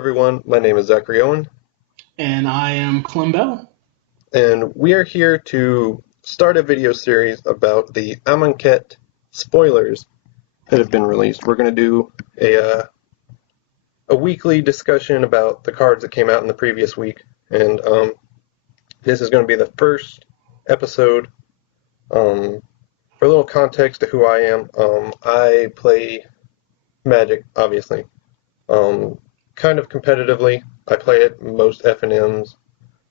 everyone. My name is Zachary Owen, And I am Clem Bell. and we are here to start a video series about the Amonkhet spoilers that have been released. We're going to do a weekly discussion about the cards that came out in the previous week, and this is going to be the first episode. For a little context to who I am, I play Magic, obviously. Kind of competitively. I play at most FNMs.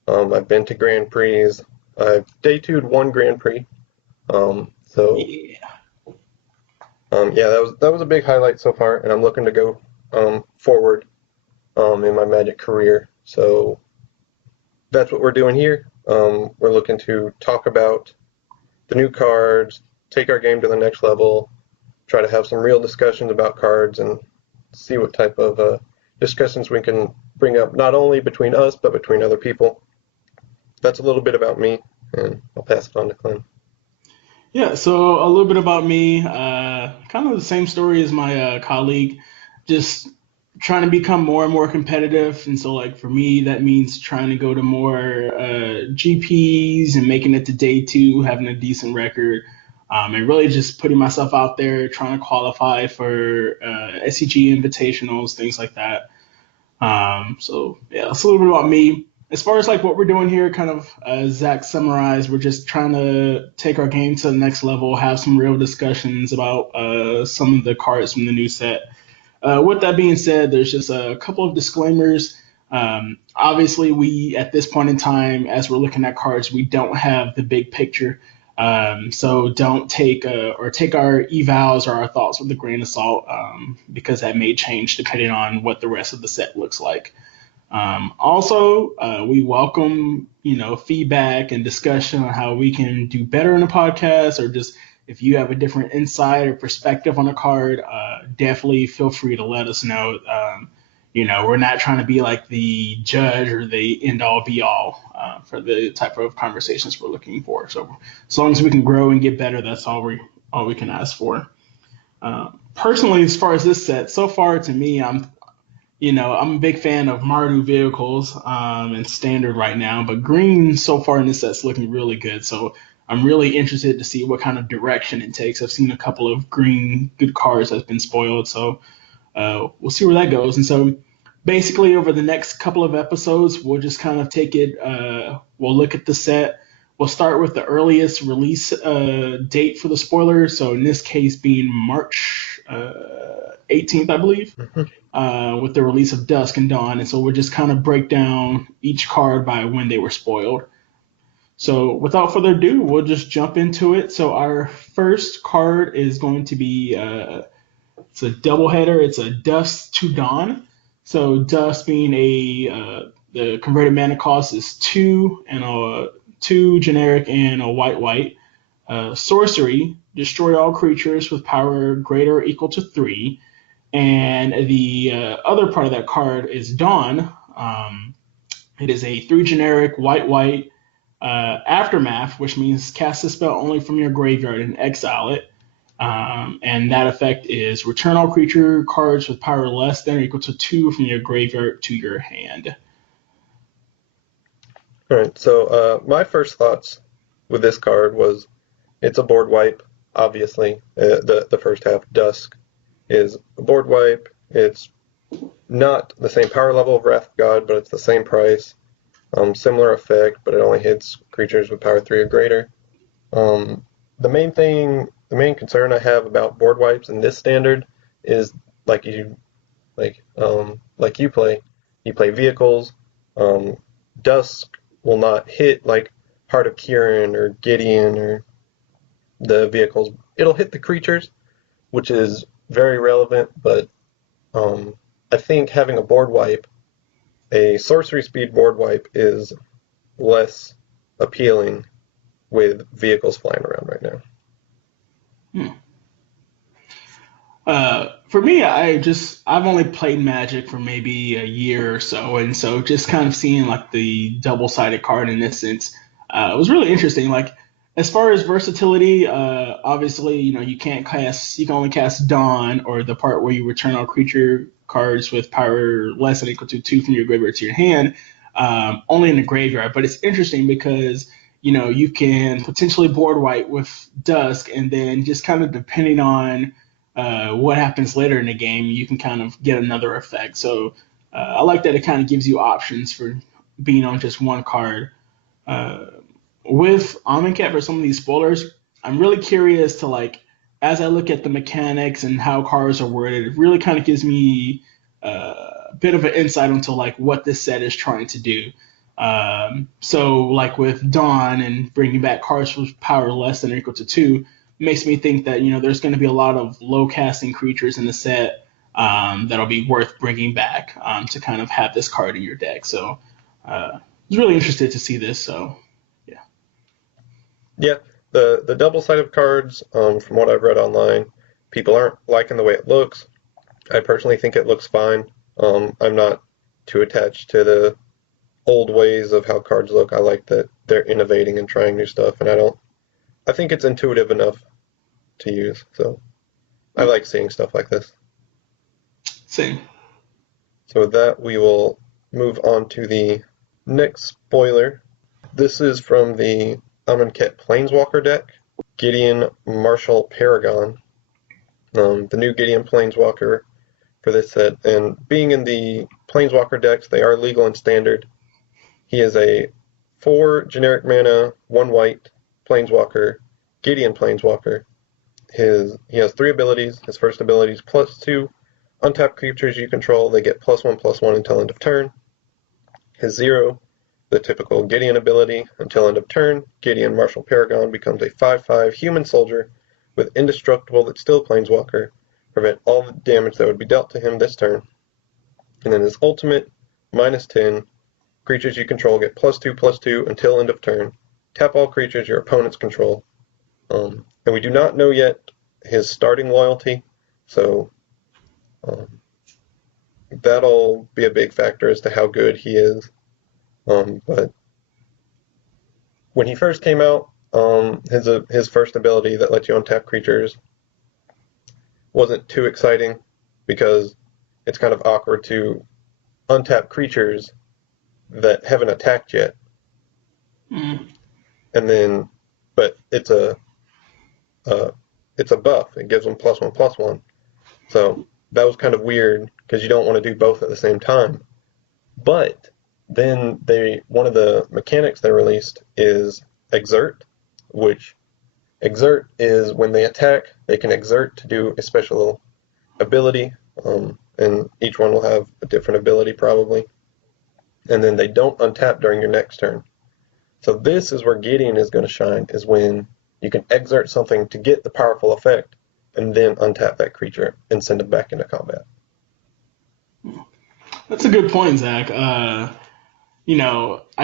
I've been to Grand Prix. I've day 2'd one Grand Prix. Yeah. That was a big highlight so far, and I'm looking to go forward in my Magic career. So that's what we're doing here. We're looking to talk about the new cards, take our game to the next level, try to have some real discussions about cards, and see what type of discussions we can bring up, not only between us, but between other people. That's a little bit about me, and I'll pass it on to Clem. Yeah, so a little bit about me. Kind of the same story as my colleague, just trying to become more and more competitive. And so, like, for me, that means trying to go to more GPs and making it to day 2, having a decent record. And really just putting myself out there, trying to qualify for SCG invitationals, things like that. That's a little bit about me. As far as like what we're doing here, kind of as Zach summarized, we're just trying to take our game to the next level, have some real discussions about some of the cards from the new set. With that being said, there's just a couple of disclaimers. Obviously, we, at this point in time, as we're looking at cards, we don't have the big picture. So don't take our evals or our thoughts with a grain of salt, because that may change depending on what the rest of the set looks like. Also, we welcome, feedback and discussion on how we can do better in the podcast, or just if you have a different insight or perspective on a card, definitely feel free to let us know. We're not trying to be like the judge or the end all be all for the type of conversations we're looking for. So as long as we can grow and get better, that's all we can ask for. Personally, as far as this set, so far to me, I'm a big fan of Mardu vehicles and standard right now, but green so far in this set's looking really good. So I'm really interested to see what kind of direction it takes. I've seen a couple of green good cards that's been spoiled, so we'll see where that goes. And so basically over the next couple of episodes, we'll just kind of take it, we'll look at the set. We'll start with the earliest release date for the spoiler. So in this case being March 18th, I believe, with the release of Dusk and Dawn. And so we'll just kind of break down each card by when they were spoiled. So without further ado, we'll just jump into it. So our first card is going to be it's a doubleheader. It's a Dusk to Dawn. So Dusk being the converted mana cost is 2 and a 2 generic and a white. Sorcery, destroy all creatures with power greater or equal to 3. And the other part of that card is Dawn. It is a 3 generic white aftermath, which means cast a spell only from your graveyard and exile it. And that effect is return all creature cards with power less than or equal to 2 from your graveyard to your hand. All right, so my first thoughts with this card was it's a board wipe, obviously. The first half, Dusk, is a board wipe. It's not the same power level of Wrath of God, but it's the same price. Similar effect, but it only hits creatures with power 3 or greater. The main concern I have about board wipes in this standard is like you play vehicles. Dusk will not hit like Heart of Kieran or Gideon or the vehicles. It'll hit the creatures, which is very relevant, but I think having a board wipe, a sorcery speed board wipe, is less appealing with vehicles flying around right now. For me, I've only played Magic for maybe a year or so, and so just kind of seeing like the double-sided card in this sense was really interesting. Like, as far as versatility, obviously, you can only cast Dawn, or the part where you return all creature cards with power less than or equal to 2 from your graveyard to your hand, only in the graveyard. But it's interesting because you can potentially board white with Dusk, and then just kind of depending on what happens later in the game, you can kind of get another effect. So I like that it kind of gives you options for being on just one card. With Amonkhet for some of these spoilers, I'm really curious to as I look at the mechanics and how cards are worded, it really kind of gives me a bit of an insight into what this set is trying to do. So with Dawn and bringing back cards with power less than or equal to 2, makes me think that there's going to be a lot of low casting creatures in the set that'll be worth bringing back to kind of have this card in your deck. So I was really interested to see this. So yeah, the double-sided cards, from what I've read online, people aren't liking the way it looks. I personally think it looks fine. I'm not too attached to the old ways of how cards look. I like that they're innovating and trying new stuff, and I think it's intuitive enough to use. So I like seeing stuff like this. Same. So with that, we will move on to the next spoiler. This is from the Amonkhet Planeswalker deck, Gideon Marshall Paragon, the new Gideon Planeswalker for this set. And being in the Planeswalker decks, they are legal in Standard. He is a 4 generic mana, 1 white Planeswalker, Gideon Planeswalker. He has 3 abilities. His first ability is +2. Untapped creatures you control, they get +1/+1 until end of turn. His 0, the typical Gideon ability, until end of turn, Gideon Marshall Paragon becomes a 5/5 human soldier with indestructible that's still Planeswalker. Prevent all the damage that would be dealt to him this turn. And then his ultimate, -10, creatures you control get +2/+2 until end of turn. Tap all creatures your opponents control. And we do not know yet his starting loyalty, so that'll be a big factor as to how good he is. But when he first came out, his first ability that lets you untap creatures wasn't too exciting because it's kind of awkward to untap creatures that haven't attacked yet. Mm. And then, but it's a buff. It gives them +1/+1. So that was kind of weird because you don't want to do both at the same time. But then one of the mechanics they released is exert, which exert is when they attack, they can exert to do a special ability, and each one will have a different ability probably. And then they don't untap during your next turn. So this is where Gideon is going to shine, is when you can exert something to get the powerful effect, and then untap that creature and send it back into combat. That's a good point, Zach. I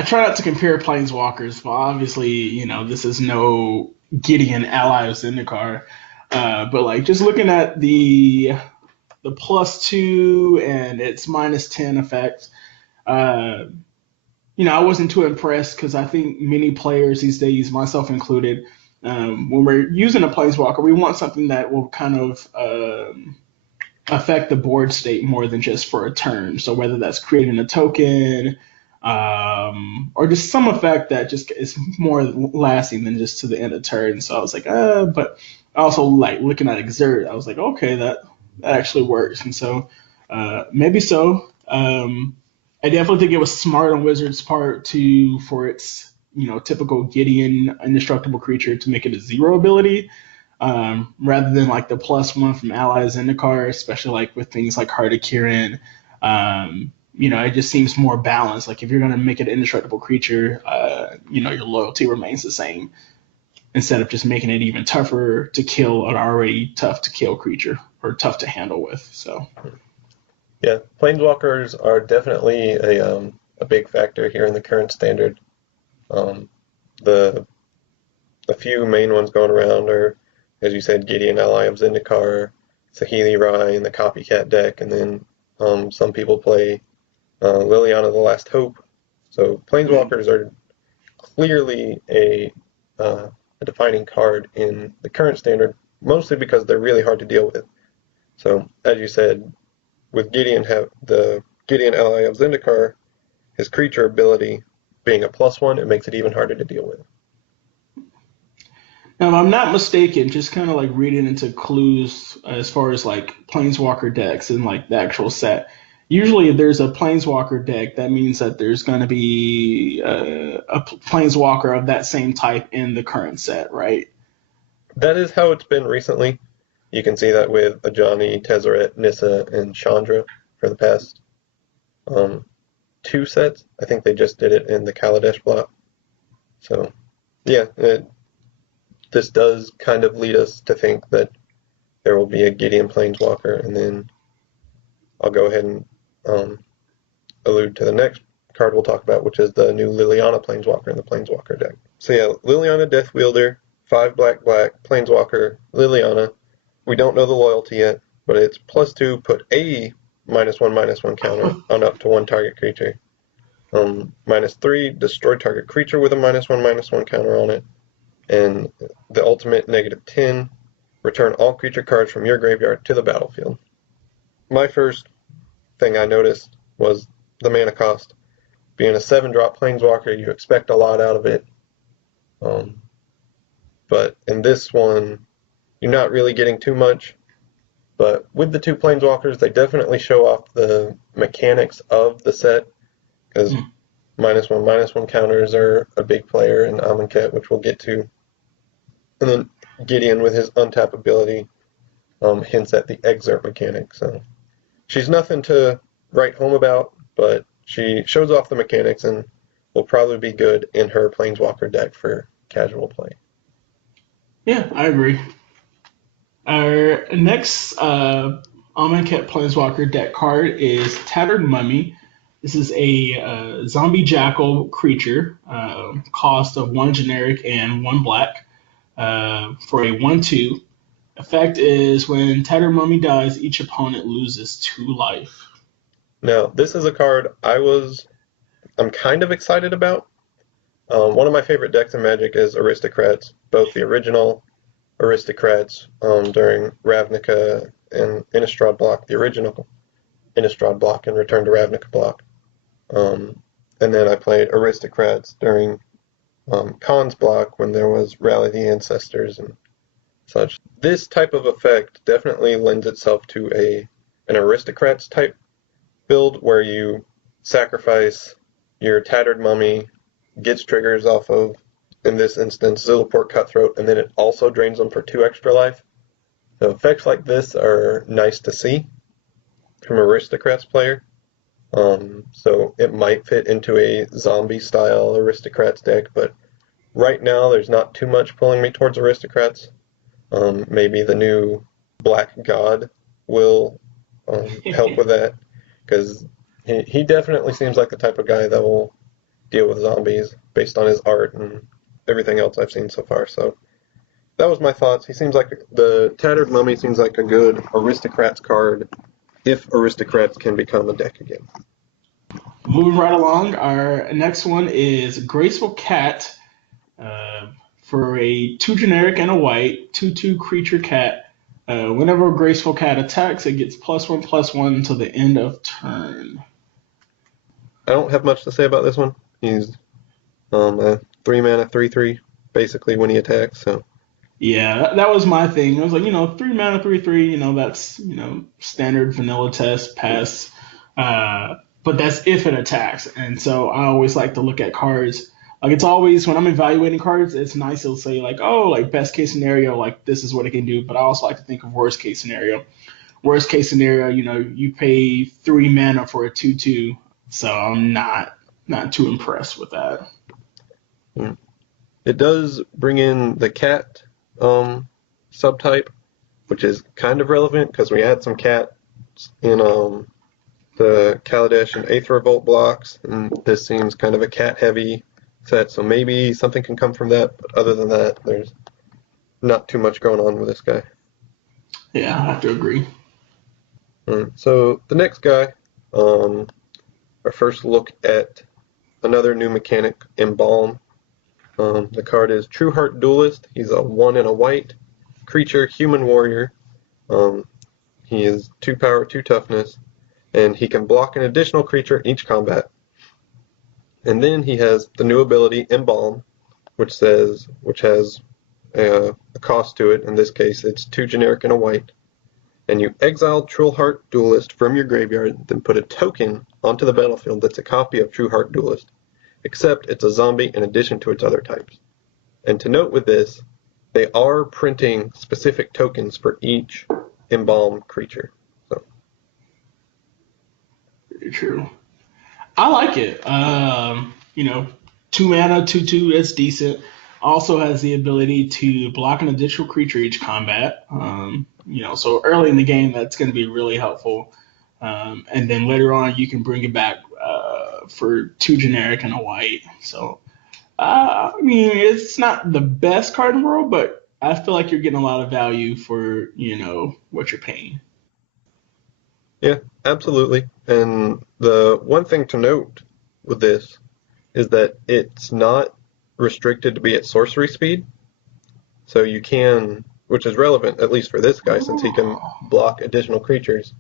try not to compare Planeswalkers, but obviously, this is no Gideon ally of Zendikar. But just looking at the +2 and its -10 effect, I wasn't too impressed because I think many players these days, myself included, when we're using a Planeswalker, we want something that will kind of affect the board state more than just for a turn. So whether that's creating a token, or just some effect that just is more lasting than just to the end of turn. So I was like, but also looking at Exert, I was like, okay, that actually works. And so maybe so. I definitely think it was smart on Wizards' part for its typical Gideon indestructible creature to make it a 0 ability, rather than the +1 from allies in the card, especially with things like Heart of Kirin. It just seems more balanced. If you're going to make it an indestructible creature, your loyalty remains the same instead of just making it even tougher to kill an already tough to kill creature or tough to handle with. So, yeah, Planeswalkers are definitely a big factor here in the current Standard. The few main ones going around are, as you said, Gideon Ally of Zendikar, Saheeli Rai in the Copycat deck, and then some people play Liliana the Last Hope. So Planeswalkers are clearly a defining card in the current Standard, mostly because they're really hard to deal with. So, as you said, with Gideon, have the Gideon ally of Zendikar, his creature ability being a +1, it makes it even harder to deal with. Now, if I'm not mistaken, just kind of like reading into clues as far as like Planeswalker decks and like the actual set. Usually, if there's a Planeswalker deck, that means that there's going to be a Planeswalker of that same type in the current set, right? That is how it's been recently. You can see that with Ajani, Tezzeret, Nissa, and Chandra for the past 2 sets. I think they just did it in the Kaladesh block. So, yeah, this does kind of lead us to think that there will be a Gideon Planeswalker, and then I'll go ahead and allude to the next card we'll talk about, which is the new Liliana Planeswalker in the Planeswalker deck. So yeah, Liliana Deathwielder, 5 black, Planeswalker, Liliana. We don't know the loyalty yet, but it's +2, put a -1/-1 counter on up to 1 target creature. -3, destroy target creature with a -1/-1 counter on it. And the ultimate -10, return all creature cards from your graveyard to the battlefield. My first thing I noticed was the mana cost. Being a 7-drop Planeswalker, you expect a lot out of it. But in this one, you're not really getting too much. But with the 2 Planeswalkers, they definitely show off the mechanics of the set. Because -1/-1 counters are a big player in Amonkhet, which we'll get to. And then Gideon, with his untap ability, hints at the exert mechanic. So she's nothing to write home about, but she shows off the mechanics and will probably be good in her Planeswalker deck for casual play. Yeah, I agree. Our next Amonkhet Planeswalker deck card is Tattered Mummy. This is a zombie jackal creature, cost of 1 generic and 1 black, for a 1/2. Effect is when Tattered Mummy dies, each opponent loses 2 life. Now, this is a card I'm kind of excited about. One of my favorite decks in Magic is Aristocrats, both the original Aristocrats during Ravnica and Innistrad block, the original Innistrad block and Return to Ravnica block. And then I played Aristocrats during Khan's block when there was Rally the Ancestors and such. This type of effect definitely lends itself to an Aristocrats type build where you sacrifice your Tattered Mummy, gets triggers off of, in this instance, Zilliport Cutthroat, and then it also drains them for 2 extra life. So effects like this are nice to see from Aristocrats player. So it might fit into a zombie-style Aristocrats deck, but right now there's not too much pulling me towards Aristocrats. Maybe the new Black God will help with that, because he definitely seems like the type of guy that will deal with zombies based on his art and everything else I've seen so far. So that was my thoughts. The Tattered Mummy seems like a good Aristocrats card if Aristocrats can become a deck again. Moving right along, our next one is Graceful Cat, for a 2 generic and a white, 2/2 creature cat. Whenever a Graceful Cat attacks, it gets +1/+1 until the end of turn. I don't have much to say about this one. He's a 3-mana 3/3 basically when he attacks. So Yeah, that was my thing. I was like, 3 mana 3/3. That's standard vanilla test pass. But that's if it attacks. And so I always like to look at cards. Like, it's always, when I'm evaluating cards, it's nice to say, like, oh, like, best case scenario, like, this is what it can do. But I also like to think of worst case scenario. Worst case scenario, you pay 3 mana for a 2/2. So I'm not too impressed with that. It does bring in the cat subtype, which is kind of relevant because we had some cats in the Kaladesh and Aether Revolt blocks, and this seems kind of a cat-heavy set, so maybe something can come from that, but other than that, there's not too much going on with this guy. Yeah, I have to agree. So the next guy, our first look at another new mechanic, Embalm. The card is Trueheart Duelist. He's a 1 and a white creature, human warrior. He is 2 power, 2 toughness. and he can block an additional creature each combat. And then he has the new ability Embalm, which has a cost to it. In this case, it's 2 generic and a white. And you exile Trueheart Duelist from your graveyard, then put a token onto the battlefield that's a copy of Trueheart Duelist, except it's a zombie in addition to its other types. And to note with this, they are printing specific tokens for each Embalm creature. So. Very true. I like it. 2 mana, 2/2, it's decent. Also has the ability to block an additional creature each combat. So early in the game, that's going to be really helpful. And then later on, you can bring it back for 2 generic and a white. So, it's not the best card in the world, but I feel like you're getting a lot of value for, what you're paying. Yeah, absolutely. And the one thing to note with this is that it's not restricted to be at sorcery speed. So you can, which is relevant, at least for this guy, since he can block additional creatures,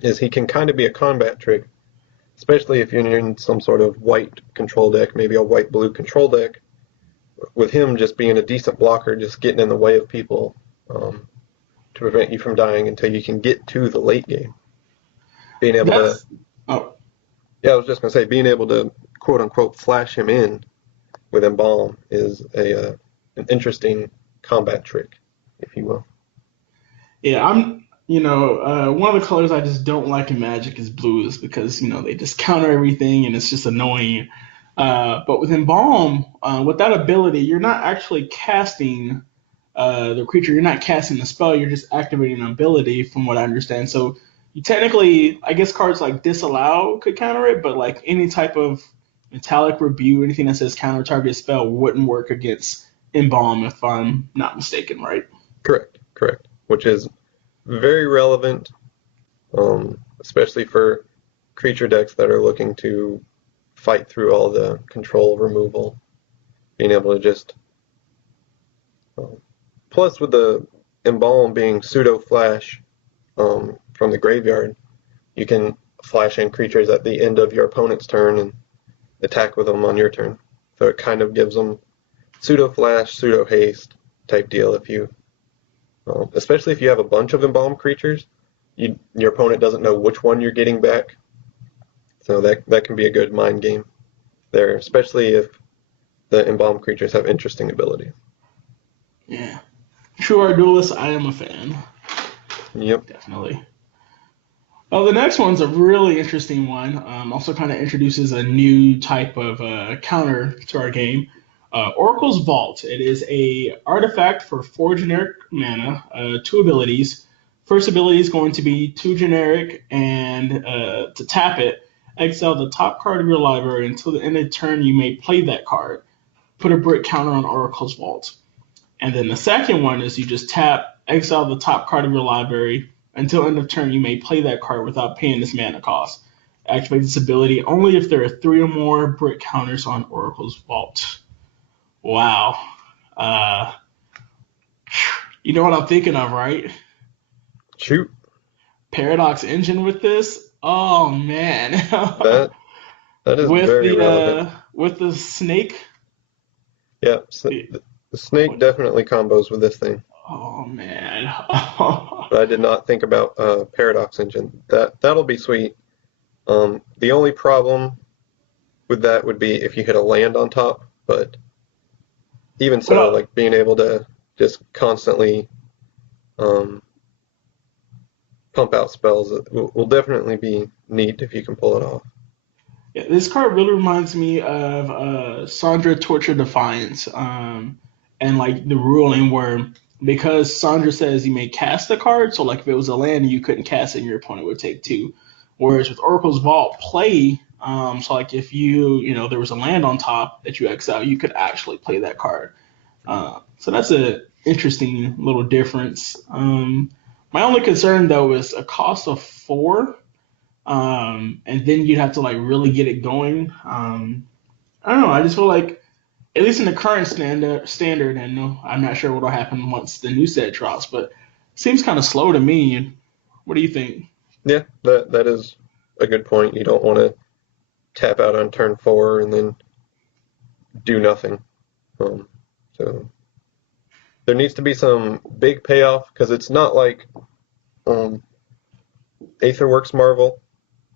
is he can kind of be a combat trick, especially if you're in some sort of white control deck, maybe a white-blue control deck. With him just being a decent blocker, just getting in the way of people to prevent you from dying until you can get to the late game. Being able to... Yeah, I was just going to say, being able to, quote-unquote, flash him in with Embalm is an interesting combat trick, if you will. Yeah, one of the colors I just don't like in Magic is blues because, they just counter everything and it's just annoying. But with Embalm, with that ability, you're not actually casting the creature. You're not casting the spell. You're just activating an ability, from what I understand. So you technically, I guess cards like Disallow could counter it, but like any type of Metallic Rebuke, anything that says counter target spell wouldn't work against Embalm, if I'm not mistaken, right? Correct. Which is very relevant, especially for creature decks that are looking to fight through all the control removal. Being able to just... plus with the Embalm being pseudo-flash from the graveyard, you can flash in creatures at the end of your opponent's turn and attack with them on your turn. So it kind of gives them pseudo-flash, pseudo-haste type deal if you... especially if you have a bunch of Embalm creatures, your opponent doesn't know which one you're getting back. So that can be a good mind game there, especially if the Embalm creatures have interesting abilities. Yeah. Trueheart Duelist, I am a fan. Yep. Definitely. Well, the next one's a really interesting one. Also kind of introduces a new type of counter to our game. Oracle's Vault. It is a artifact for 4 generic mana, 2 abilities. First ability is going to be 2 generic, and to tap it, exile the top card of your library until the end of the turn. You may play that card. Put a brick counter on Oracle's Vault. And then the second one is you just tap, exile the top card of your library. Until end of turn, you may play that card without paying this mana cost. Activate this ability only if there are 3 or more brick counters on Oracle's Vault. Wow. You know what I'm thinking of, right? Shoot. Paradox Engine with this? Oh, man. that is very relevant. With the snake? Yeah, the snake definitely combos with this thing. Oh, man. But I did not think about Paradox Engine. That'll be sweet. The only problem with that would be if you hit a land on top, but even so, like being able to just constantly pump out spells will definitely be neat if you can pull it off. Yeah, this card really reminds me of Sandra Torture Defiance, and like the ruling where, because Sandra says you may cast the card, so like if it was a land you couldn't cast it, and your opponent would take 2. Whereas with Oracle's Vault, play, so like if there was a land on top that you exile, you could actually play that card. So that's an interesting little difference. My only concern though is a cost of 4, and then you'd have to like really get it going. I don't know. I just feel like, at least in the current standard, and I'm not sure what will happen once the new set drops, but it seems kind of slow to me. What do you think? Yeah, that is a good point. You don't want to tap out on turn 4 and then do nothing. So there needs to be some big payoff because it's not like Aetherworks Marvel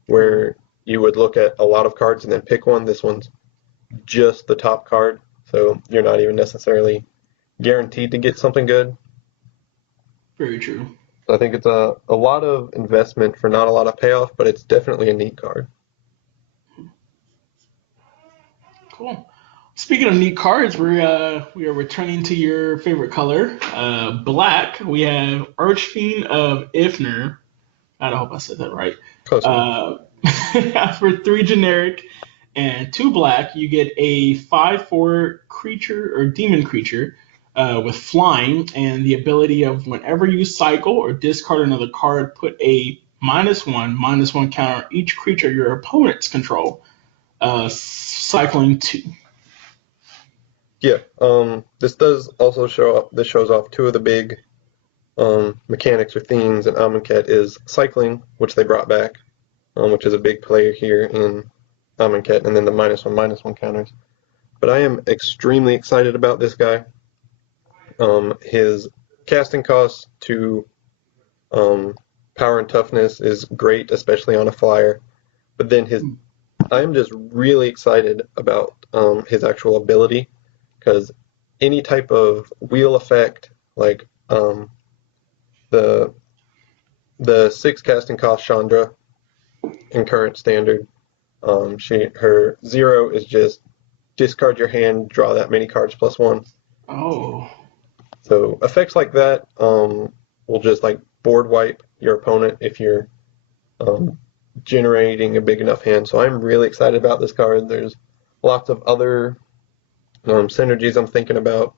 where you would look at a lot of cards and then pick one. This one's just the top card, so you're not even necessarily guaranteed to get something good. Very true. So I think it's a lot of investment for not a lot of payoff, but it's definitely a neat card. Cool. Speaking of neat cards, we are returning to your favorite color, black. We have Archfiend of Ifnir. I hope I said that right. Close For 3 generic and 2 black, you get a 5/4 creature or demon creature with flying and the ability of whenever you cycle or discard another card, put a -1/-1 counter on each creature your opponents control. Cycling 2. Yeah, this does also show up. This shows off 2 of the big mechanics or themes in Amonkhet is cycling, which they brought back, which is a big player here in Amonkhet, and then the -1/-1 counters. But I am extremely excited about this guy. His casting cost to power and toughness is great, especially on a flyer. But then I am just really excited about his actual ability, because any type of wheel effect, like the 6 casting cost Chandra in current standard, her 0 is just discard your hand, draw that many cards +1. Oh. So effects like that will just like board wipe your opponent if you're generating a big enough hand. So I'm really excited about this card. There's lots of other synergies I'm thinking about,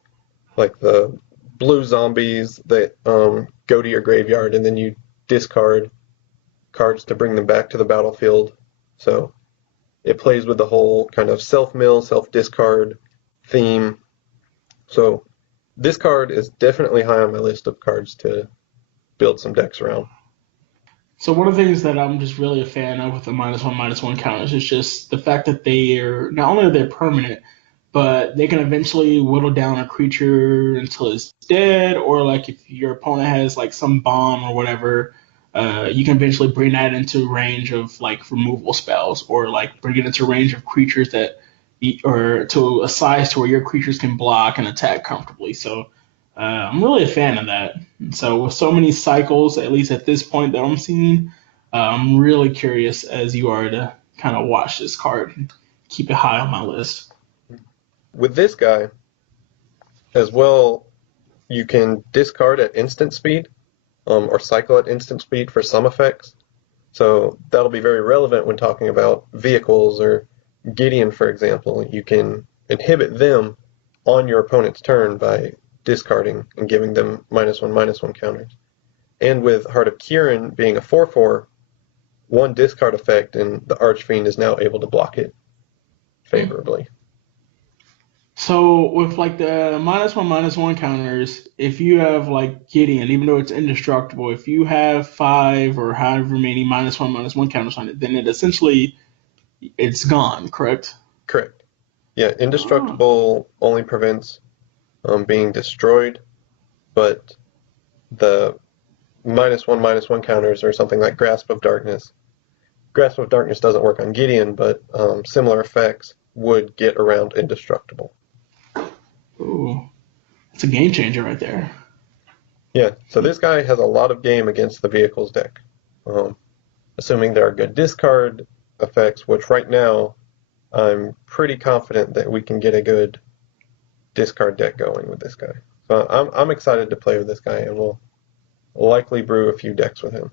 like the blue zombies that go to your graveyard and then you discard cards to bring them back to the battlefield. So it plays with the whole kind of self-mill, self-discard theme. So this card is definitely high on my list of cards to build some decks around. So one of the things that I'm just really a fan of with the -1/-1 counters is just the fact that they are not only they're permanent, but they can eventually whittle down a creature until it's dead, or like if your opponent has like some bomb or whatever, you can eventually bring that into range of like removal spells, or like bring it into range of creatures that, or to a size to where your creatures can block and attack comfortably. So I'm really a fan of that. And so with so many cycles, at least at this point that I'm seeing, I'm really curious as you are to kind of watch this card and keep it high on my list. With this guy, as well, you can discard at instant speed or cycle at instant speed for some effects. So that'll be very relevant when talking about vehicles or Gideon, for example. You can inhibit them on your opponent's turn by discarding and giving them -1/-1 counters. And with Heart of Kiran being a 4/4, 1 discard effect, and the Archfiend is now able to block it favorably. So with like the -1/-1 counters, if you have like Gideon, even though it's indestructible, if you have 5 or however many -1/-1 counters on it, then it essentially it's gone, correct? Correct. Yeah, indestructible only prevents being destroyed, but the -1/-1 counters are something like Grasp of Darkness. Grasp of Darkness doesn't work on Gideon, but similar effects would get around indestructible. Ooh, it's a game changer right there. Yeah, so this guy has a lot of game against the vehicles deck. Assuming there are good discard effects, which right now I'm pretty confident that we can get a good discard deck going with this guy. So I'm excited to play with this guy, and we'll likely brew a few decks with him.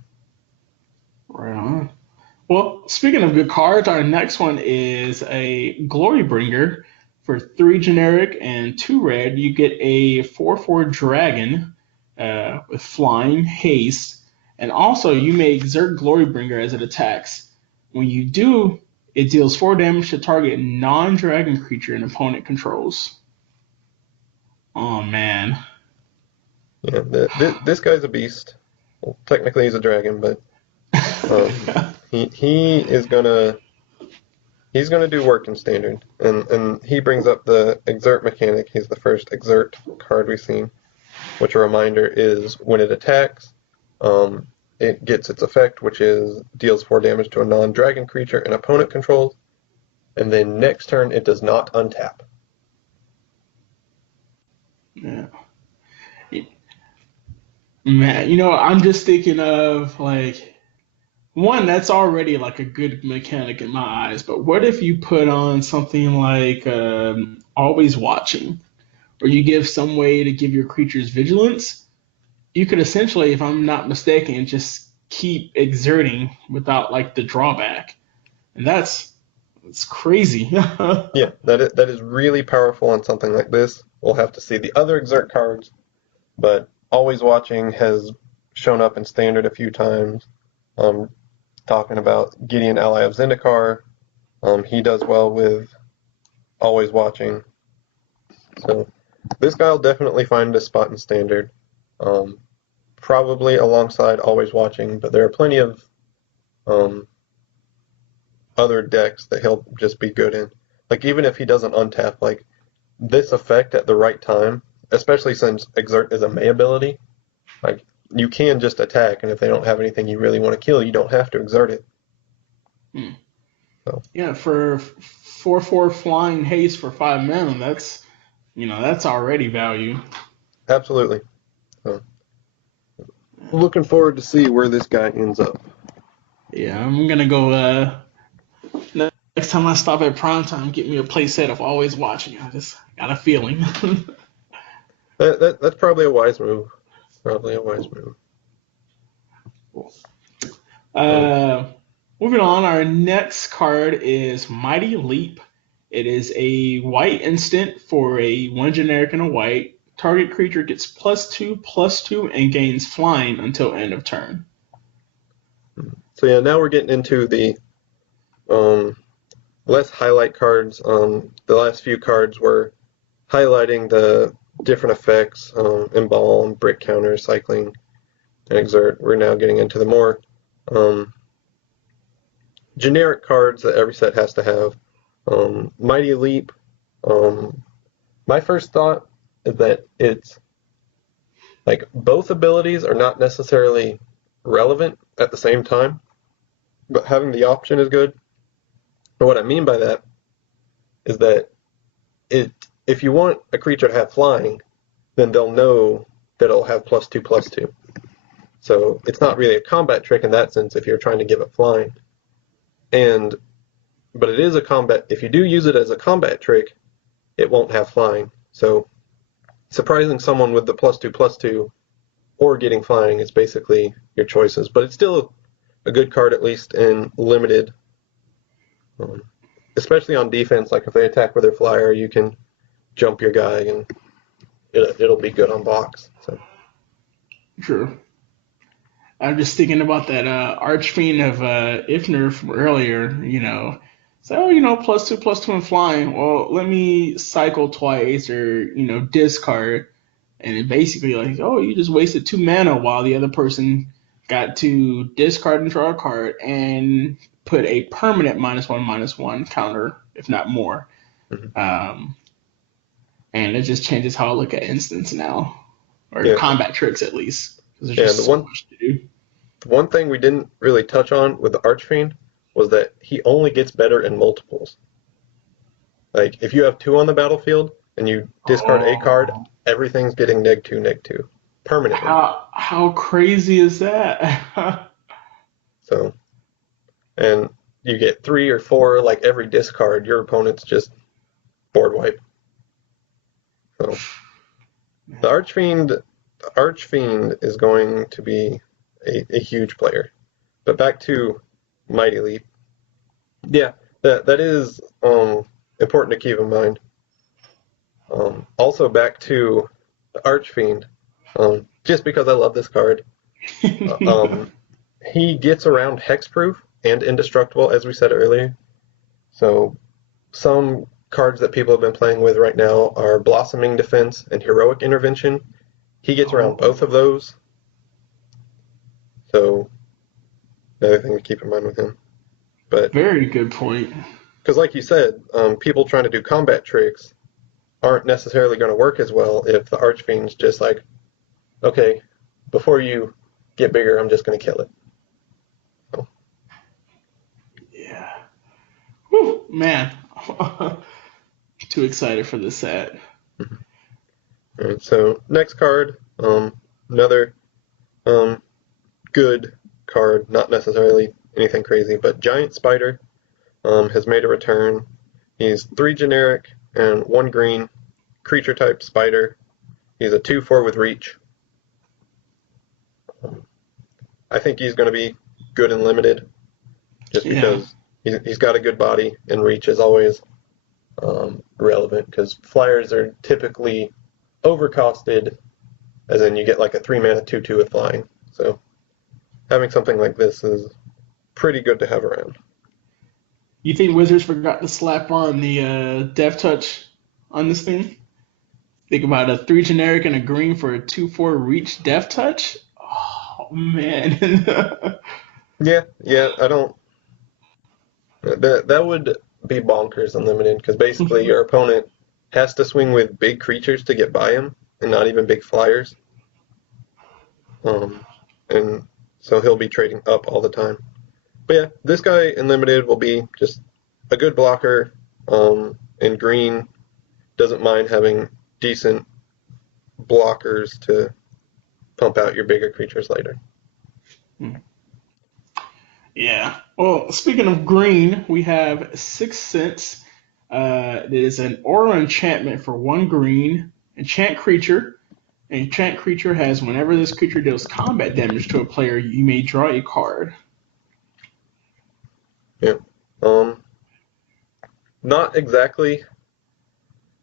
Right on. Well, speaking of good cards, our next one is a Glorybringer. For 3 generic and 2 red, you get a 4/4 dragon with flying, haste, and also you may exert Glorybringer as it attacks. When you do, it deals 4 damage to target non-dragon creature an opponent controls. Oh man. Yeah, this guy's a beast. Well, technically he's a dragon, but He's gonna do work in Standard, and he brings up the exert mechanic. He's the first exert card we've seen, which a reminder is when it attacks, it gets its effect, which is deals 4 damage to a non-dragon creature an opponent controls, and then next turn it does not untap. Yeah. Man, I'm just thinking of like one that's already like a good mechanic in my eyes, but what if you put on something like always watching, or you give some way to give your creatures vigilance? You could essentially, if I'm not mistaken, just keep exerting without like the drawback, and that's crazy. Yeah, that is really powerful on something like this. We'll have to see the other exert cards, but always watching has shown up in Standard a few times. Talking about Gideon, ally of Zendikar, he does well with always watching. So this guy will definitely find a spot in Standard, probably alongside always watching. But there are plenty of other decks that he'll just be good in. Like even if he doesn't untap, like this effect at the right time, especially since exert is a May ability, like you can just attack, and if they don't have anything you really want to kill, you don't have to exert it. So Yeah, for 4/4 flying haste for 5 mana, that's already value. absolutely. So looking forward to see where this guy ends up. Yeah, I'm gonna go next time I stop at prime time, get me a playset of always watching. I just got a feeling. That's probably a wise move. Probably a wise move. Uh, Moving on, our next card is Mighty Leap. It is a white instant for a 1 generic and a white. Target creature gets +2/+2 and gains flying until end of turn. So yeah, now we're getting into the less highlight cards. The last few cards were highlighting the different effects, Embalm, Brick Counter, Cycling, and Exert. We're now getting into the more generic cards that every set has to have. Mighty Leap. My first thought is that it's like both abilities are not necessarily relevant at the same time, but having the option is good. And what I mean by that is that if you want a creature to have flying, then they'll know that it'll have +2/+2. So it's not really a combat trick in that sense if you're trying to give it flying. But it is a combat. If you do use it as a combat trick, it won't have flying. So surprising someone with the +2/+2 or getting flying is basically your choices. But it's still a good card, at least in limited, especially on defense. Like if they attack with their flyer, you can jump your guy and it'll be good on box. So. Sure. I'm just thinking about that Archfiend of Ifnir from earlier, So, +2/+2 and flying. Well, let me cycle twice or, discard. And it basically like, oh, you just wasted 2 mana while the other person got to discard and draw a card and put a permanent -1/-1 counter, if not more. Mm-hmm. And it just changes how I look at instants now, or Yeah. combat tricks at least. There's Yeah, just the so one- much to do. One thing we didn't really touch on with the Archfiend was that he only gets better in multiples. Like, if you have 2 on the battlefield and you discard a card, everything's getting -2/-2 permanently. How crazy is that? So, and you get 3 or 4, like every discard, your opponent's just board wipe. So, the Archfiend is going to be a huge player. But back to Mighty Leap. Yeah, that is important to keep in mind. Also back to the Archfiend. Just because I love this card. He gets around Hexproof and Indestructible, as we said earlier. So some cards that people have been playing with right now are Blossoming Defense and Heroic Intervention. He gets around both of those. So another thing to keep in mind with him. But Very good point. because, like you said, people trying to do combat tricks aren't necessarily going to work as well if the Archfiend's just like, okay, before you get bigger, I'm just going to kill it. So. Yeah. Whew, man. Too excited for this set. Mm-hmm. All right, so next card, another good card, not necessarily anything crazy, but Giant Spider has made a return. He's 3 generic and 1 green, creature type spider. He's a 2/4 with reach. I think he's going to be good and limited, just because he's got a good body, and reach is always relevant, because flyers are typically overcosted, as in you get like a 3-mana 2/2 with flying. So having something like this is pretty good to have around. You think Wizards forgot to slap on the Death Touch on this thing? Think about a 3 generic and a green for a 2/4 reach Death Touch? Oh, man. Yeah, I don't. That would be bonkers unlimited, because basically your opponent has to swing with big creatures to get by him, and not even big flyers. And so he'll be trading up all the time. But yeah, this guy in limited will be just a good blocker, and green doesn't mind having decent blockers to pump out your bigger creatures later. Yeah. Well, speaking of green, we have 6 Sense. It is an aura enchantment for 1 green. Enchant creature. An enchant creature has whenever this creature deals combat damage to a player, you may draw a card. Yeah. Not exactly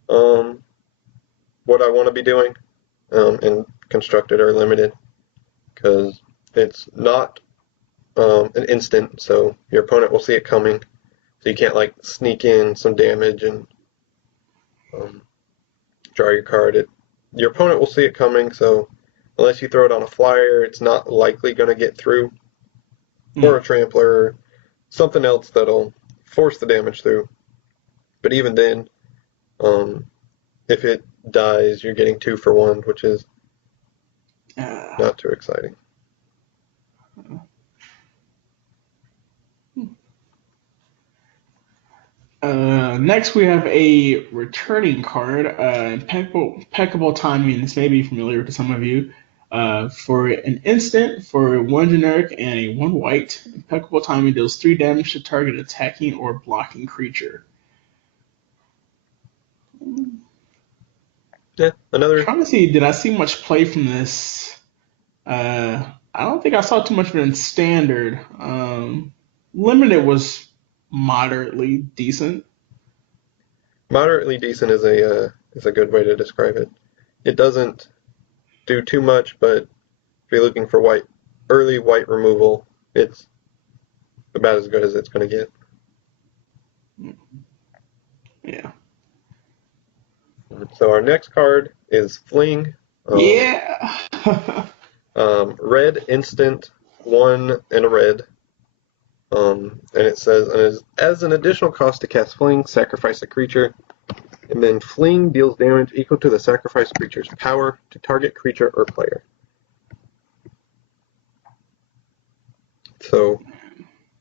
what I want to be doing in constructed or limited, because it's not an instant, so your opponent will see it coming, so you can't like sneak in some damage and draw your card. Your opponent will see it coming, so unless you throw it on a flyer, it's not likely going to get through, or a trampler, or something else that'll force the damage through. But even then, if it dies, you're getting 2 for 1, which is not too exciting. Next, we have a returning card, Impeccable Timing. This may be familiar to some of you. For an instant, for 1 generic and a 1 white, Impeccable Timing deals 3 damage to target attacking or blocking creature. Yeah, another. Trying to see, did I see much play from this? I don't think I saw too much of it in standard. Limited was moderately decent. Moderately decent is a good way to describe it. It doesn't do too much, but if you're looking for early white removal, it's about as good as it's going to get. Yeah. So our next card is Fling. Yeah. Red instant, 1 and a red. And it says, as an additional cost to cast Fling, sacrifice a creature, and then Fling deals damage equal to the sacrificed creature's power to target creature or player. So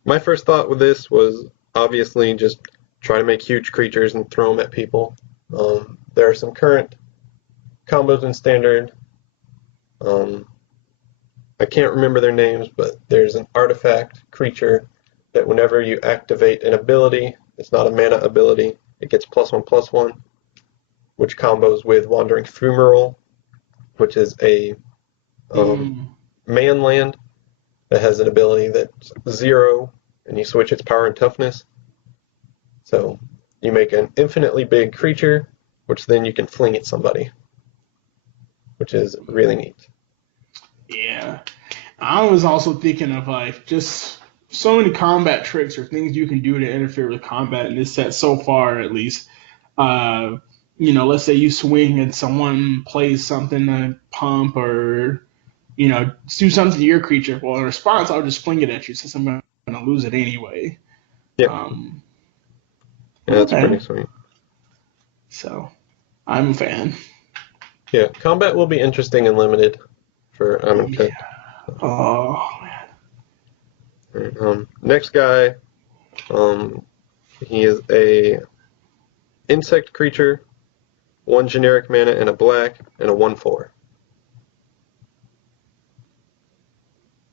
my first thought with this was obviously just try to make huge creatures and throw them at people. There are some current combos in Standard. I can't remember their names, but there's an artifact creature that whenever you activate an ability, it's not a mana ability, it gets +1/+1, which combos with Wandering Fumarole, which is a man land that has an ability that's 0, and you switch its power and toughness. So you make an infinitely big creature, which then you can fling at somebody, which is really neat. Yeah. I was also thinking of like just so many combat tricks or things you can do to interfere with combat in this set so far, at least. Let's say you swing and someone plays something to pump or do something to your creature. Well, in response, I'll just fling it at you since I'm going to lose it anyway. Yeah. Yeah, that's Okay. pretty sweet. So, I'm a fan. Yeah, combat will be interesting and limited for Amonkhet. Yeah. Oh, man. Right, next guy, he is a insect creature, 1 generic mana and a black, and a 1/4.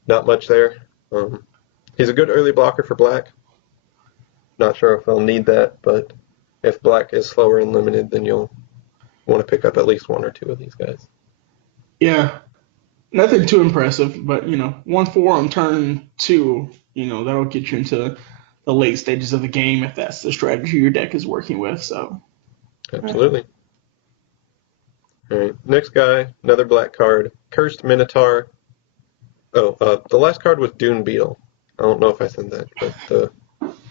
Not much there. He's a good early blocker for black. Not sure if they'll need that, but if black is slower and limited, then you'll want to pick up at least 1 or 2 of these guys. Yeah. Nothing too impressive, but 1/4 on turn 2, that'll get you into the late stages of the game if that's the strategy your deck is working with. So Absolutely. All right, next guy, another black card, Cursed Minotaur. Oh, the last card was Dune Beetle. I don't know if I said that, but the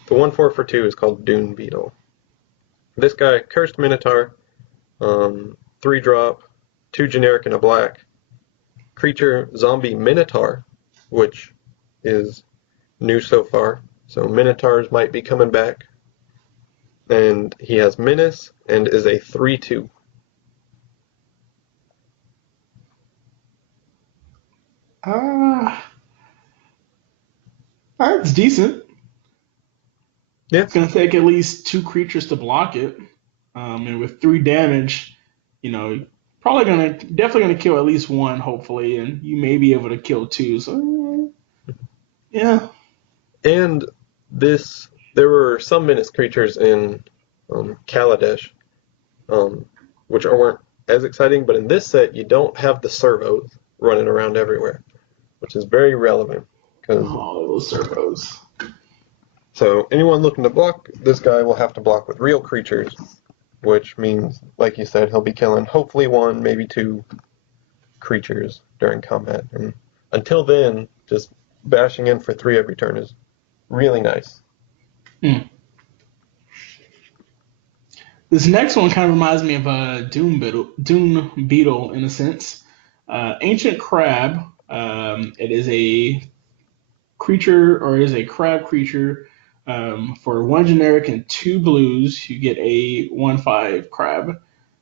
1/4 for 2 is called Dune Beetle. This guy, Cursed Minotaur, 3-drop, 2 generic and a black. Creature Zombie Minotaur, which is new so far. So Minotaurs might be coming back. And he has Menace and is a 3/2. that's decent. Yeah. It's gonna take at least 2 creatures to block it, and with 3 damage, definitely gonna kill at least 1, hopefully, and you may be able to kill 2. So yeah. And there were some Menace creatures in Kaladesh, which weren't as exciting, but in this set you don't have the servos running around everywhere, which is very relevant. Oh, those servos. So anyone looking to block this guy will have to block with real creatures, which means, like you said, he'll be killing hopefully 1, maybe 2 creatures during combat. And until then, just bashing in for 3 every turn is really nice. This next one kind of reminds me of a Dune Beetle in a sense. Ancient Crab. It is a creature, or it is a crab creature. For 1 generic and 2 blues, you get a 1/5 crab.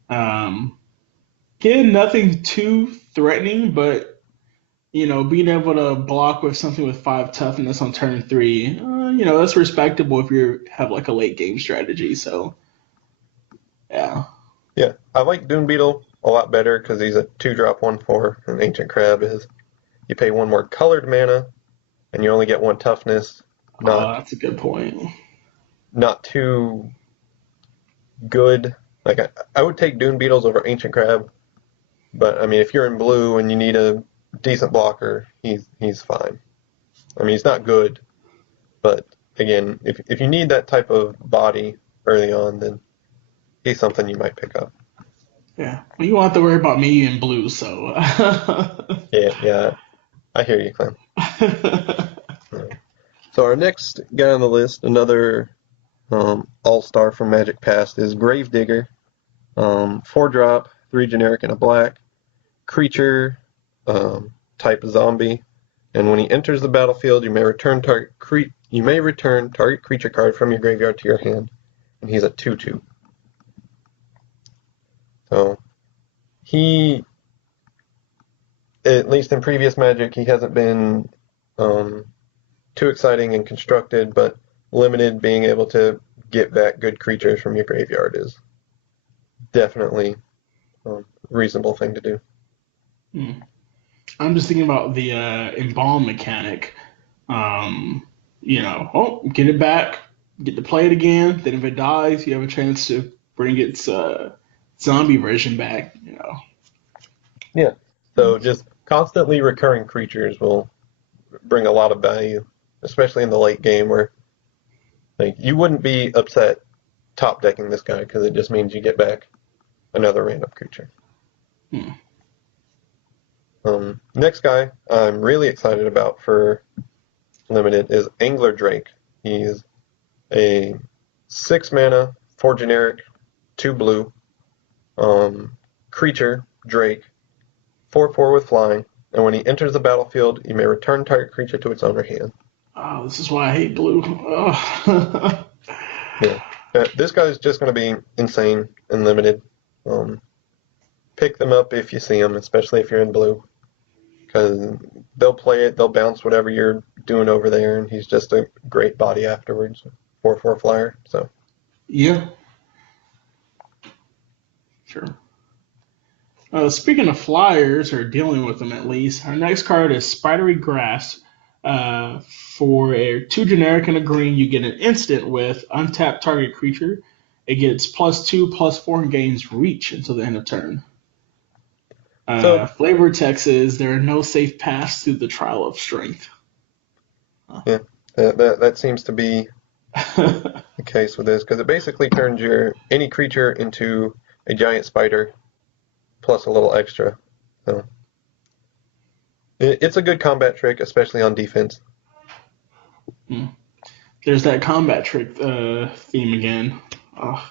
Again, nothing too threatening, but being able to block with something with 5 toughness on turn 3, that's respectable if you have like a late game strategy. So, yeah. Yeah, I like Dune Beetle a lot better because he's a 2-drop 1/4, and Ancient Crab is you pay 1 more colored mana, and you only get 1 toughness. That's a good point. Not too good. Like I would take Dune Beetles over Ancient Crab, but I mean if you're in blue and you need a decent blocker, he's fine. I mean he's not good, but again, if you need that type of body early on, then he's something you might pick up. Yeah, well, you won't have to worry about me in blue, so. Yeah, I hear you, Clem. So our next guy on the list, another all-star from Magic Past, is Gravedigger. 4-drop, 3 generic and a black. Creature, type zombie. And when he enters the battlefield, you may return target creature card from your graveyard to your hand. And he's a 2/2. So he, at least in previous Magic, he hasn't been too exciting and constructed, but limited, being able to get back good creatures from your graveyard is definitely a reasonable thing to do. I'm just thinking about the embalm mechanic. Get it back, get to play it again. Then if it dies, you have a chance to bring its zombie version back. Yeah. So just constantly recurring creatures will bring a lot of value, especially in the late game where you wouldn't be upset top decking this guy because it just means you get back another random creature. Next guy I'm really excited about for limited is Angler Drake. He's a 6 mana, 4 generic, 2 blue creature, Drake, 4/4 with flying. and when he enters the battlefield, you may return target creature to its owner hand. Oh, this is why I hate blue. Oh. Yeah. This guy's just going to be insane and limited. Pick them up if you see them, especially if you're in blue, because they'll play it, they'll bounce whatever you're doing over there, and he's just a great body afterwards. 4/4 flyer. So. Yeah. Sure. Speaking of flyers, or dealing with them at least, our next card is Spidery Grass. For a 2 generic and a green, you get an instant with untapped target creature. It gets +2/+4 and gains reach until the end of turn. Flavor text is there are no safe paths through the trial of strength. Yeah, that seems to be the case with this, because it basically turns any creature into a giant spider plus a little extra. So it's a good combat trick, especially on defense. There's that combat trick theme again. Oh.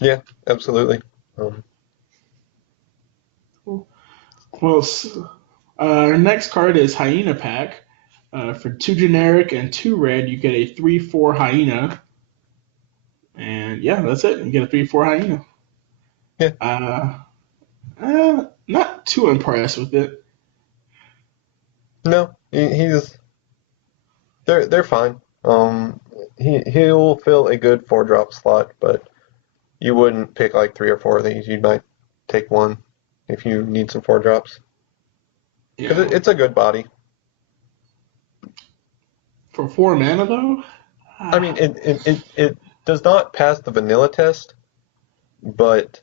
Yeah, absolutely. Well, our next card is Hyena Pack. For 2 generic and 2 red, you get a 3/4 Hyena. And yeah, that's it. You get a 3/4 Hyena. Yeah. Not too impressed with it. No, they're fine. He'll fill a good 4-drop slot, but you wouldn't pick like 3 or 4 of these. You might take one if you need some 4-drops. Because it's a good body. For 4 mana though? I mean, it does not pass the vanilla test, but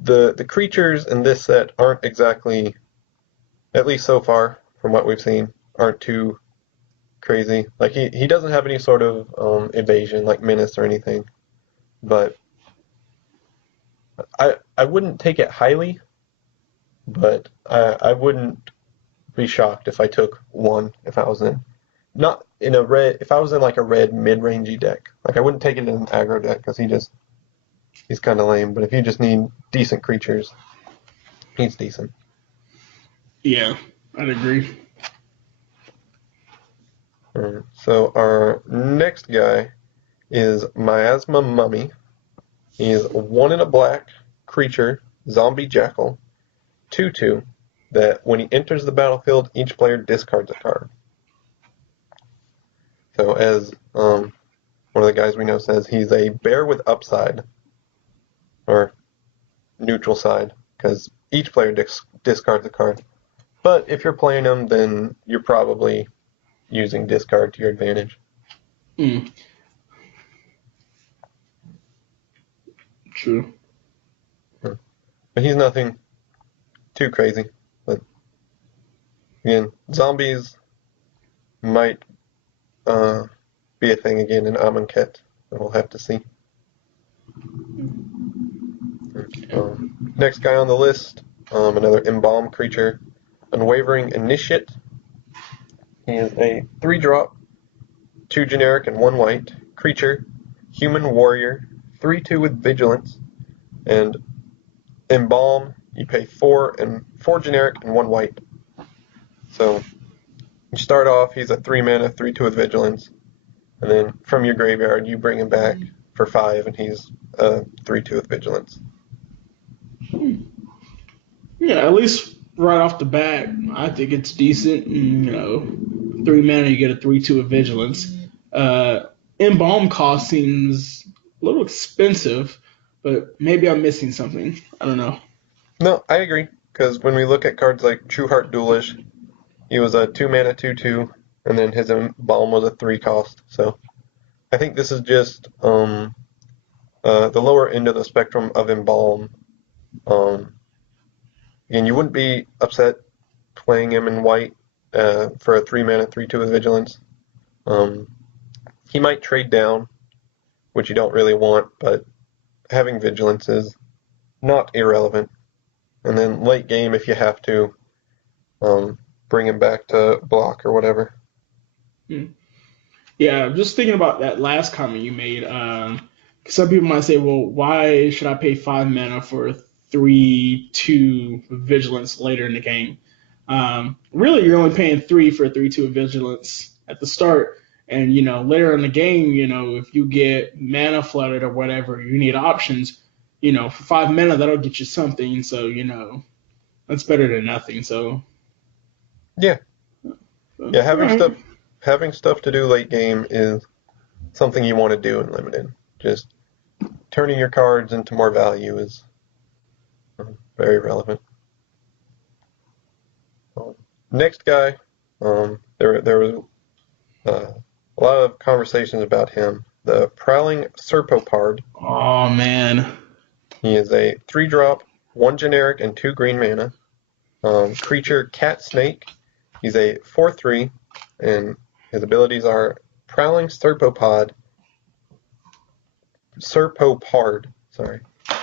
the creatures in this set aren't exactly, at least so far from what we've seen, aren't too crazy. Like he doesn't have any sort of evasion like Menace or anything, but I wouldn't take it highly, but I wouldn't be shocked if I took one if I was not in a red, if I was in like a red mid-rangey deck. Like I wouldn't take it in an aggro deck because he's kind of lame, but if you just need decent creatures, he's decent. Yeah, I'd agree. Alright, so our next guy is Miasma Mummy. He is 1 in a black creature, zombie jackal, 2/2, that when he enters the battlefield, each player discards a card. So as one of the guys we know says, he's a bear with upside, or neutral side, because each player discards a card. But if you're playing him, then you're probably using discard to your advantage. True. But he's nothing too crazy. But again, zombies might be a thing again in Amonkhet. We'll have to see. Next guy on the list, another Embalm creature, Unwavering Initiate. He is a 3-drop, 2 generic and 1 white creature, human warrior, 3/2 with vigilance, and Embalm. You pay 4 generic and 1 white. So you start off, he's a 3 mana, 3/2 with vigilance, and then from your graveyard you bring him back for 5, and he's a 3/2 with vigilance. Yeah, at least right off the bat, I think it's decent. 3 mana, you get a 3/2 with vigilance. Embalm cost seems a little expensive, but maybe I'm missing something. I don't know. No, I agree, because when we look at cards like Trueheart Duelish, he was a 2 mana 2/2, and then his Embalm was a 3 cost. So I think this is just the lower end of the spectrum of Embalm. Again, you wouldn't be upset playing him in white for a 3 mana 3/2 with vigilance. He might trade down, which you don't really want, but having vigilance is not irrelevant. And then late game, if you have to, bring him back to block or whatever. Yeah, just thinking about that last comment you made. Some people might say, well, why should I pay 5 mana for 3/2 vigilance later in the game? Really, you're only paying 3 for a 3/2 vigilance at the start. And, later in the game, if you get mana flooded or whatever, you need options, for 5 mana, that'll get you something. So, that's better than nothing. So, Yeah, yeah. all right. Having stuff to do late game is something you want to do in limited. Just turning your cards into more value is very relevant. Next guy, there was a lot of conversations about him. The Prowling Serpopard. Oh, man. He is a 3-drop, 1 generic, and 2 green mana. Creature Cat Snake. He's a 4/3, and his abilities are Prowling Serpopard. Sorry,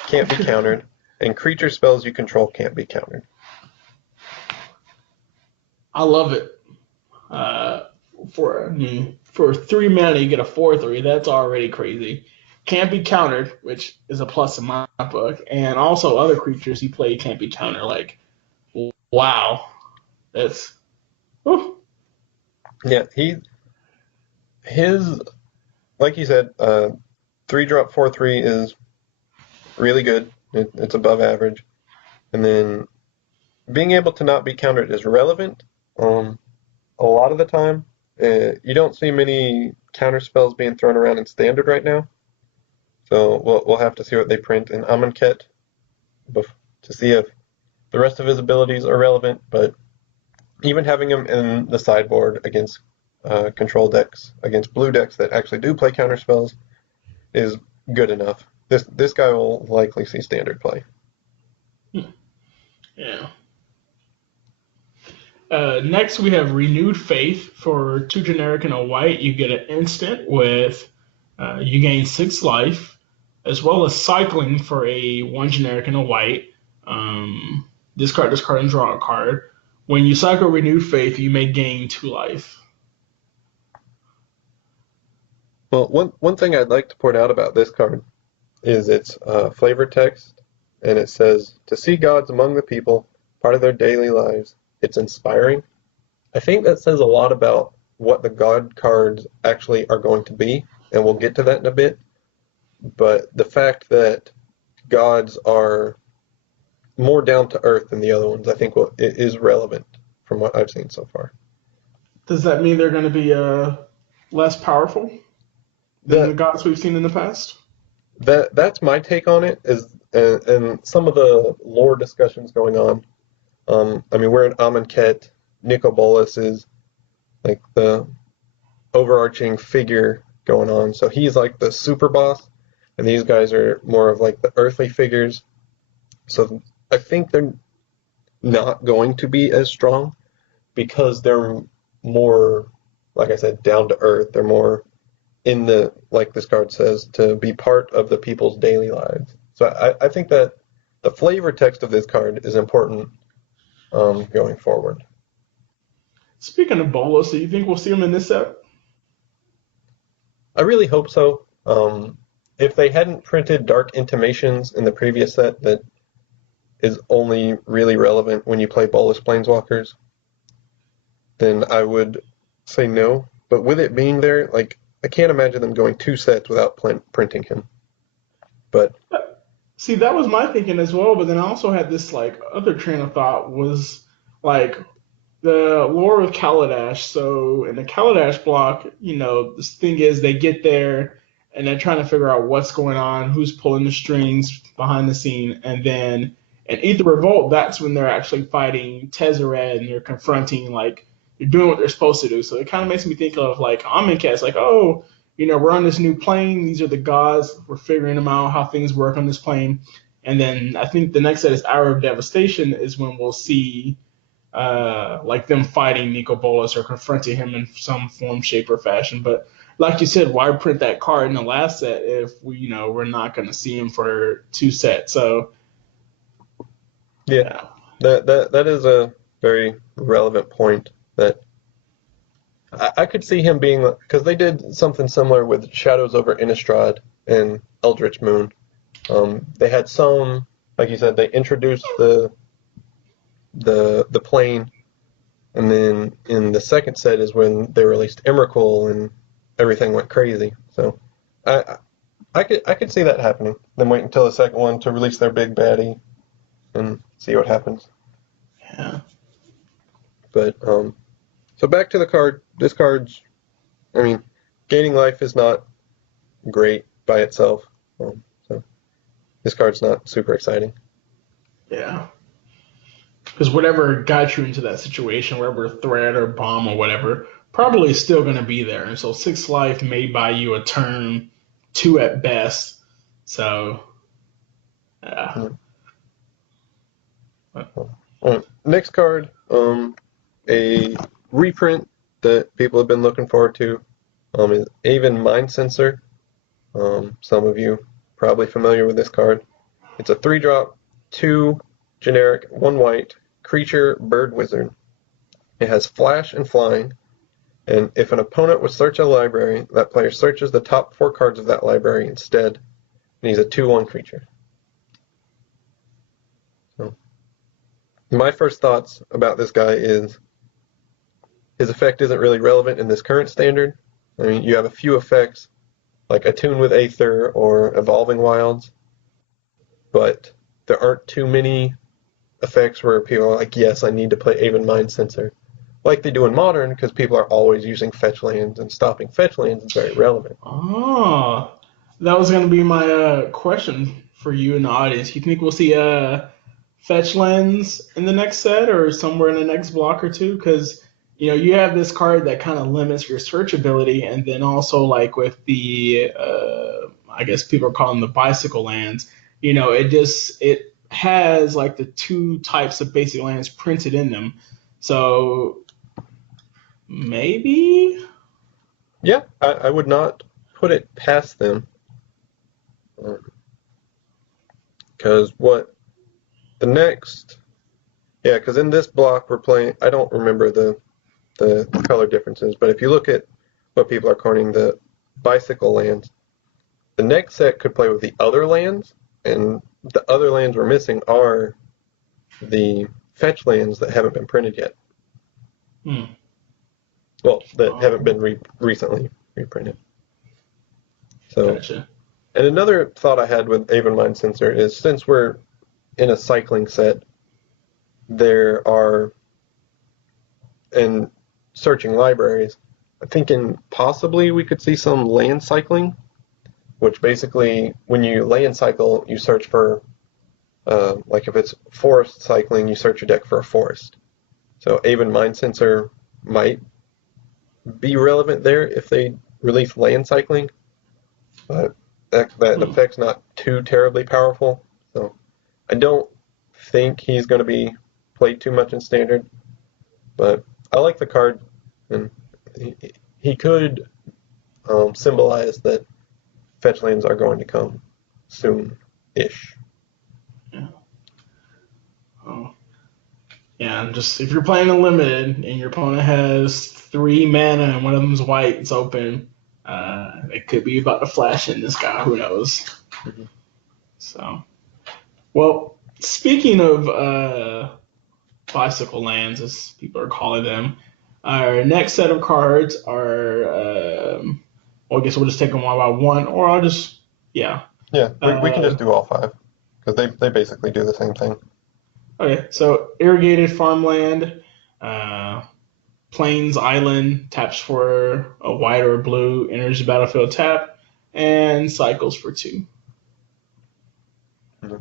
can't be countered, and creature spells you control can't be countered. I love it. For 3 mana, you get a 4/3. That's already crazy. Can't be countered, which is a plus in my book. And also, other creatures you play can't be countered. Like, wow. That's. Whew. Yeah, like you said, 3-drop 4/3 is really good. It's above average. And then being able to not be countered is relevant. A lot of the time, you don't see many counter spells being thrown around in standard right now. So we'll have to see what they print in Amonkhet to see if the rest of his abilities are relevant. But even having him in the sideboard against control decks, against blue decks that actually do play counter spells, is good enough. This guy will likely see standard play. Yeah. Next, we have Renewed Faith. For 2 generic and a white, you get an instant with you gain 6 life, as well as cycling for a 1 generic and a white. Discard this card and draw a card. When you cycle Renewed Faith, you may gain 2 life. Well, one thing I'd like to point out about this card is its flavor text, and it says, "To see gods among the people, part of their daily lives. It's inspiring." I think that says a lot about what the god cards actually are going to be, and we'll get to that in a bit. But the fact that gods are more down to earth than the other ones, I think it is relevant from what I've seen so far. Does that mean they're going to be less powerful than the gods we've seen in the past? That's my take on it, and some of the lore discussions going on. We're in Amonkhet. Nicol Bolas is like the overarching figure going on. So he's like the super boss, and these guys are more of like the earthly figures. So I think they're not going to be as strong because they're more, like I said, down to earth. They're more in the, like this card says, to be part of the people's daily lives. So I think that the flavor text of this card is important going forward. Speaking of Bolas, do you think we'll see him in this set? I really hope so. If they hadn't printed Dark Intimations in the previous set that is only really relevant when you play Bolas Planeswalkers, then I would say no. But with it being there, like, I can't imagine them going 2 sets without printing him. But see, that was my thinking as well. But then I also had this like other train of thought was like the lore of Kaladesh. So in the Kaladesh block, this thing is they get there and they're trying to figure out what's going on, who's pulling the strings behind the scene, and then in Ether Revolt, that's when they're actually fighting Tezzeret and they're confronting like they're doing what they're supposed to do. So it kind of makes me think of like Amonkhet, like, oh, we're on this new plane. These are the gods. We're figuring them out, how things work on this plane. And then I think the next set is Hour of Devastation is when we'll see like them fighting Nicol Bolas or confronting him in some form, shape, or fashion. But like you said, why print that card in the last set if we're not going to see him for 2 sets? So yeah, that is a very relevant point. That I could see him being, because they did something similar with Shadows over Innistrad and Eldritch Moon. They had some, like you said, they introduced the plane, And then in the second set is when they released Emrakul and everything went crazy. So I could see that happening. Then wait until the second one to release their big baddie and see what happens. Yeah. But so back to the card. This card's, I mean, gaining life is not great by itself. So this card's not super exciting. Yeah. Because whatever got you into that situation, whatever threat or bomb or whatever, probably is still going to be there. And so 6 life may buy you a turn, 2 at best. So, yeah. Next card, a reprint that people have been looking forward to is Aven Mind Sensor. Some of you probably familiar with this card. It's a 3-drop, 2 generic, 1 white, creature, bird, wizard. It has flash and flying, and if an opponent would search a library, that player searches the top 4 cards of that library instead, and he's a 2/1 creature. So, my first thoughts about this guy is his effect isn't really relevant in this current standard. I mean, you have a few effects, like Attune with Aether or Evolving Wilds, but there aren't too many effects where people are like, yes, I need to play Aven Mind Sensor, like they do in Modern, because people are always using fetch lands, and stopping fetch lands is very relevant. Oh, that was going to be my question for you in the audience. You think we'll see fetch lands in the next set or somewhere in the next block or two? Because you have this card that kind of limits your search ability, and then also like with the I guess people are calling the bicycle lands. It has like the 2 types of basic lands printed in them. So maybe. Yeah, I would not put it past them. Because because in this block we're playing, I don't remember the color differences, but if you look at what people are calling the bicycle lands, the next set could play with the other lands, and the other lands we're missing are the fetch lands that haven't been printed yet. Well, that haven't been recently reprinted. So, Gotcha. And another thought I had with Aven Mind Sensor is, since we're in a cycling set, there are, and searching libraries, I'm thinking possibly we could see some land cycling, which basically, when you land cycle, you search for, like if it's forest cycling, you search your deck for a forest. So Aven Mind Sensor might be relevant there if they release land cycling, but that effect's not too terribly powerful. So I don't think he's going to be played too much in Standard, but I like the card, and he could symbolize that fetch lands are going to come soon-ish. Yeah. Oh. Yeah, just if you're playing a limited and your opponent has 3 mana and one of them's white, it's open. It could be about to flash in this guy. Who knows? Mm-hmm. So, well, speaking of bicycle lands, as people are calling them, our next set of cards are. Well, I guess we'll just take them one by one, or I'll just Yeah, we can just do all 5 because they basically do the same thing. Okay, so irrigated farmland, Plains Island taps for a white or a blue, enters the battlefield tap, and cycles for 2. Mm-hmm.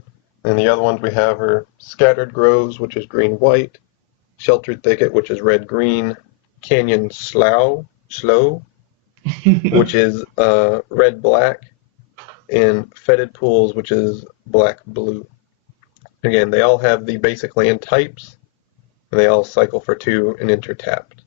And the other ones we have are Scattered Groves, which is green-white, Sheltered Thicket, which is red-green, Canyon Slough, which is red-black, and Fetid Pools, which is black-blue. Again, they all have the basic land types, and they all cycle for 2 and enter tapped.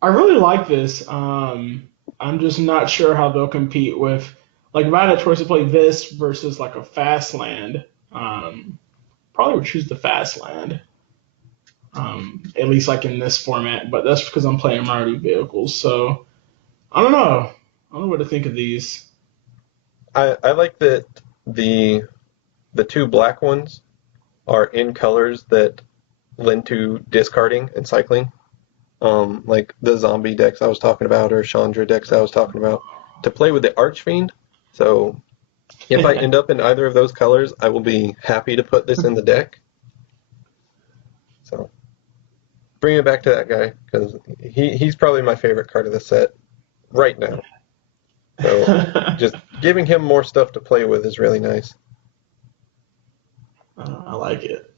I really like this. I'm just not sure how they'll compete with, like, if I had a choice to play this versus like a fast land, probably would choose the fast land. At least like in this format, but that's because I'm playing minority vehicles. So I don't know. I don't know what to think of these. I like that the 2 black ones are in colors that lend to discarding and cycling. Like the zombie decks I was talking about, or Chandra decks I was talking about, to play with the Archfiend. So if I end up in either of those colors, I will be happy to put this in the deck. So bring it back to that guy, because he's probably my favorite card of the set right now. So just giving him more stuff to play with is really nice. I like it.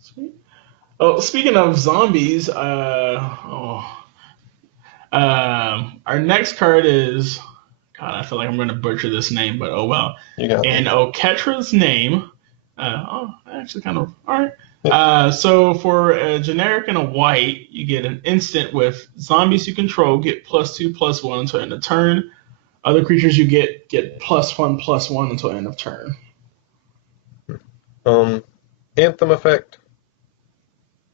Sweet. Oh, speaking of zombies, our next card is, God, I feel like I'm going to butcher this name, but oh well. You got And this. Oketra's name. Actually, kind of. All right. So for a generic and a white, you get an instant with zombies you control get +2/+1 until end of turn. Other creatures you get +1/+1 until end of turn. Anthem effect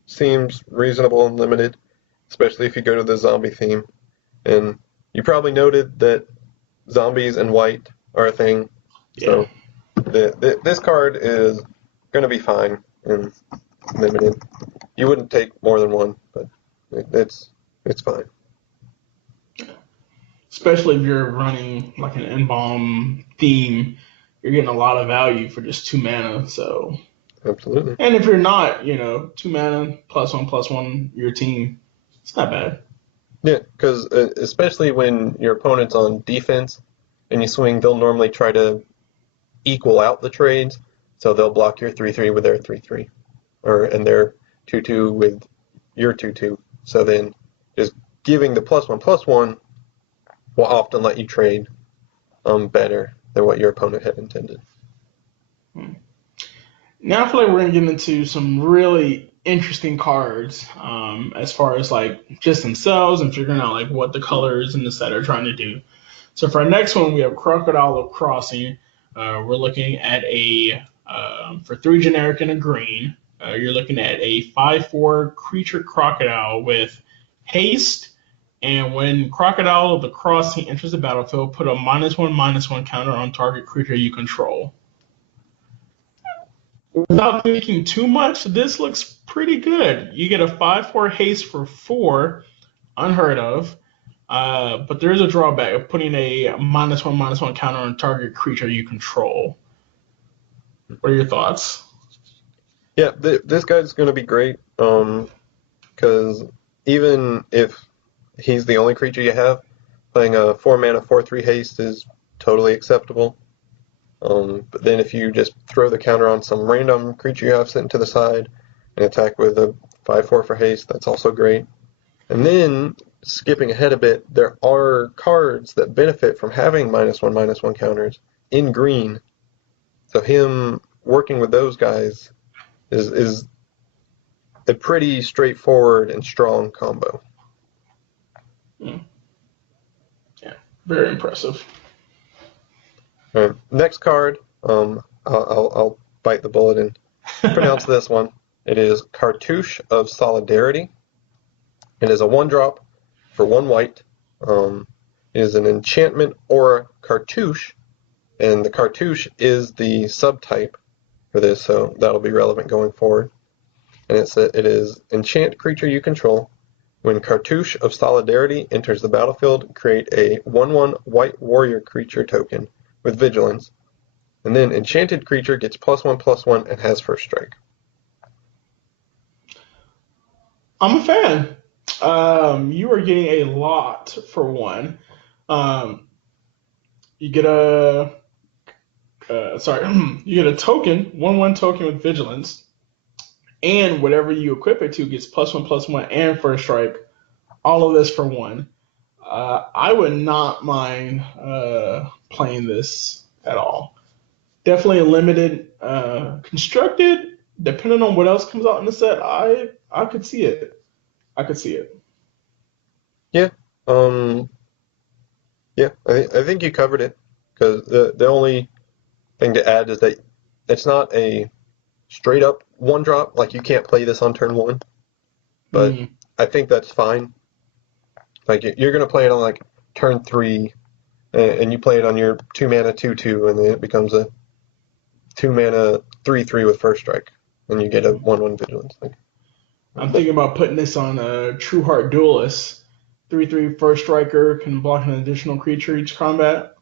seems reasonable and limited, especially if you go to the zombie theme. And you probably noted that zombies and white are a thing. Yeah. So this card is going to be fine and limited. You wouldn't take more than one, but it's fine. Especially if you're running like an Embalm theme, you're getting a lot of value for just 2 mana. So, Absolutely. and if you're not, 2 mana +1/+1 your team, it's not bad. Yeah, because especially when your opponent's on defense and you swing, they'll normally try to equal out the trades. So they'll block your 3/3 with their 3/3, and their 2/2 with your 2/2. So then just giving the +1/+1 will often let you trade better than what your opponent had intended. Now I feel like we're gonna get into some really interesting cards, as far as like just themselves and figuring out like what the colors in the set are trying to do. So for our next one, we have Crocodile Crossing. We're looking at for 3 generic and a green. You're looking at a 5/4 creature crocodile with haste. And when Crocodile of the Crossing enters the battlefield, put a -1/-1 counter on target creature you control. Without thinking too much, this looks pretty good. You get a 5/4 haste for 4, unheard of. But there is a drawback of putting a -1/-1 counter on target creature you control. What are your thoughts? Yeah, this guy's going to be great because even if he's the only creature you have, playing a 4-mana 4/3 haste is totally acceptable. But then if you just throw the counter on some random creature you have sitting to the side and attack with a 5/4 for haste, that's also great. And then, skipping ahead a bit, there are cards that benefit from having -1/-1 counters in green. So him working with those guys is a pretty straightforward and strong combo. Yeah, very impressive. All right, next card, I'll bite the bullet and pronounce this one. It is Cartouche of Solidarity. It is a 1-drop for 1 white. It is an enchantment aura cartouche, and the cartouche is the subtype for this, so that'll be relevant going forward. And it is enchant creature you control. When Cartouche of Solidarity enters the battlefield, create a 1/1 white warrior creature token with vigilance, and then enchanted creature gets +1/+1 and has first strike. I'm a fan. You are getting a lot for 1. You get you get a token, 1/1 token with vigilance, and whatever you equip it to gets +1/+1 and first strike. All of this for 1. I would not mind playing this at all. Definitely a limited, constructed. Depending on what else comes out in the set, I could see it. I could see it. Yeah, yeah, I think you covered it, because the only thing to add is that it's not a straight up 1-drop, like you can't play this on turn 1, but I think that's fine. Like you're going to play it on like turn 3, and you play it on your 2-mana 2/2, and then it becomes a 2 mana 3/3 with first strike, and you get a 1/1 vigilance. Like, I'm thinking about putting this on a True Heart Duelist. 3/3 first striker can block an additional creature each combat.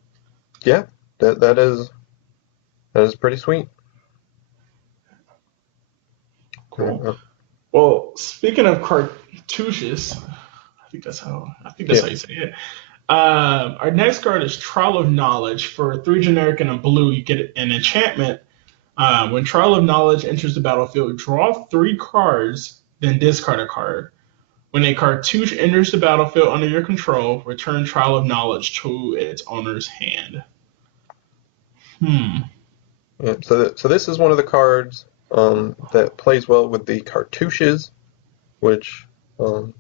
yeah, that is pretty sweet. Cool. Well, speaking of cartouches, I think that's how you say it. Our next card is Trial of Knowledge. For 3 generic and a blue, you get an enchantment. When Trial of Knowledge enters the battlefield, draw 3 cards, then discard a card. When a cartouche enters the battlefield under your control, return Trial of Knowledge to its owner's hand. Yeah, so this is one of the cards that plays well with the cartouches, which and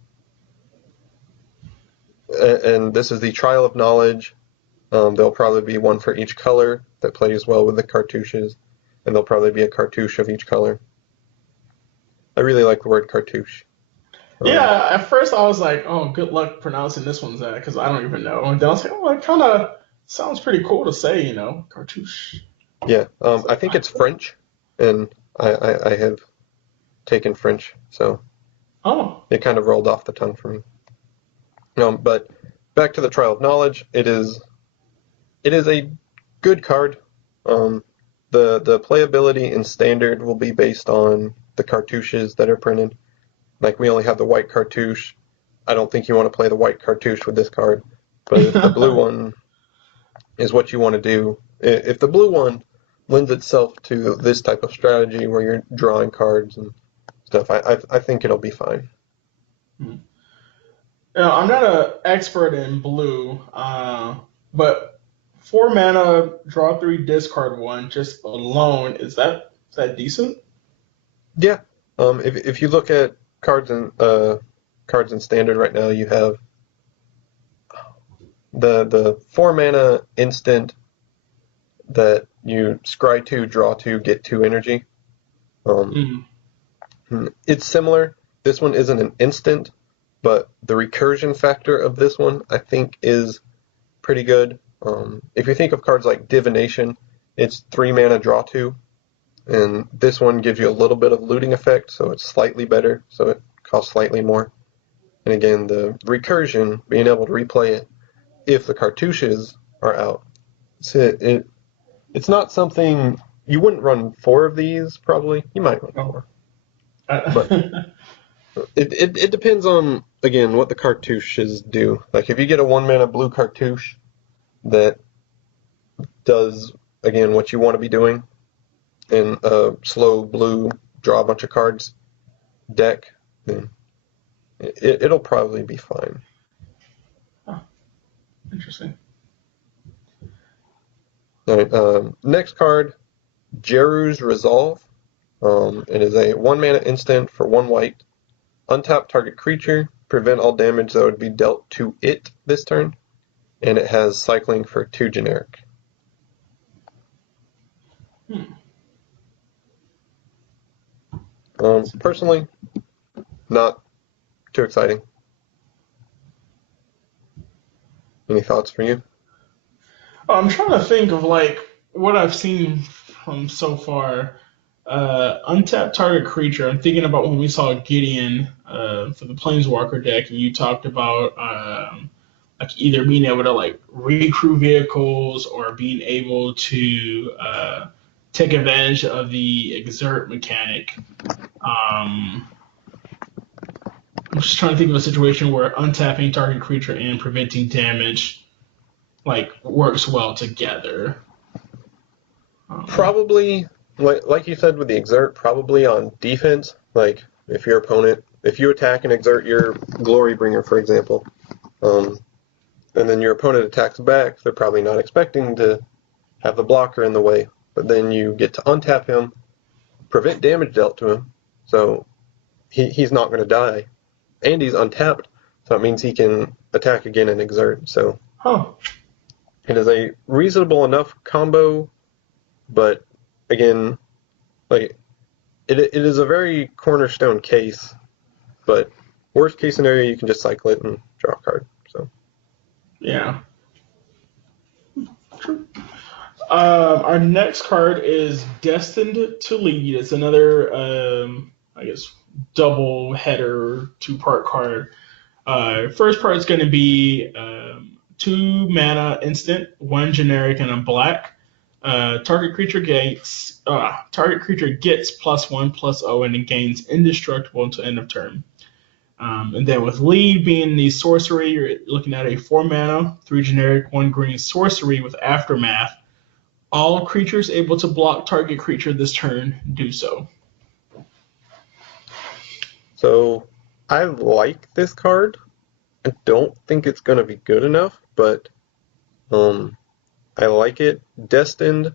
this is the Trial of Knowledge. There'll probably be one for each color that plays well with the cartouches, and there'll probably be a cartouche of each color. I really like the word cartouche. Yeah, at first I was like, oh, good luck pronouncing this one's that, because I don't even know. And then I was like, oh, it kind of sounds pretty cool to say, cartouche. Yeah, I think it's French, and I have taken French, so it kind of rolled off the tongue for me. But back to the Trial of Knowledge, it is a good card. The playability in Standard will be based on the cartouches that are printed. Like, we only have the white cartouche. I don't think you want to play the white cartouche with this card. But if the blue one is what you want to do, if the blue one lends itself to this type of strategy where you're drawing cards and stuff, I think it'll be fine. I'm not an expert in blue, but 4 mana, draw 3, discard 1, just alone, is that decent? Yeah. If you look at cards in Standard right now, you have the 4 mana instant that you scry 2, draw 2, get 2 energy. It's similar. This one isn't an instant, but the recursion factor of this one, I think, is pretty good. If you think of cards like Divination, it's 3 mana, draw 2. And this one gives you a little bit of looting effect, so it's slightly better, so it costs slightly more. And again, the recursion, being able to replay it if the cartouches are out. So it's not something... You wouldn't run 4 of these, probably. You might run 4. But it depends on, again, what the cartouches do. Like, if you get a 1 mana blue cartouche that does, again, what you want to be doing, in a slow blue, draw a bunch of cards deck, then it'll probably be fine. Interesting. All right, next card, Jeru's Resolve. It is a 1 mana instant for 1 white. Untap target creature, prevent all damage that would be dealt to it this turn, and it has cycling for 2 generic. Personally, not too exciting. Any thoughts for you? I'm trying to think of what I've seen from so far. Untapped target creature. I'm thinking about when we saw Gideon for the Planeswalker deck, and you talked about either being able to recrew vehicles or being able to take advantage of the exert mechanic. I'm just trying to think of a situation where untapping target creature and preventing damage works well together. Probably, like you said with the exert, probably on defense. Like, if you attack and exert your Glorybringer, for example, and then your opponent attacks back, they're probably not expecting to have the blocker in the way. But then you get to untap him, prevent damage dealt to him, so he's not going to die. And he's untapped, so it means he can attack again and exert. So it is a reasonable enough combo, but again, it is a very cornerstone case. But worst case scenario, you can just cycle it and draw a card. So yeah. True. Our next card is Destined to Lead. It's another, I guess, double header, two-part card. First part is going to be 2 mana instant, 1 generic, and a black. Target creature gets +1/+0 and it gains indestructible until end of turn. And then with lead being the sorcery, you're looking at a 4 mana, 3 generic, 1 green sorcery with aftermath. All creatures able to block target creature this turn do so. So I like this card. I don't think it's going to be good enough, but I like it. Destined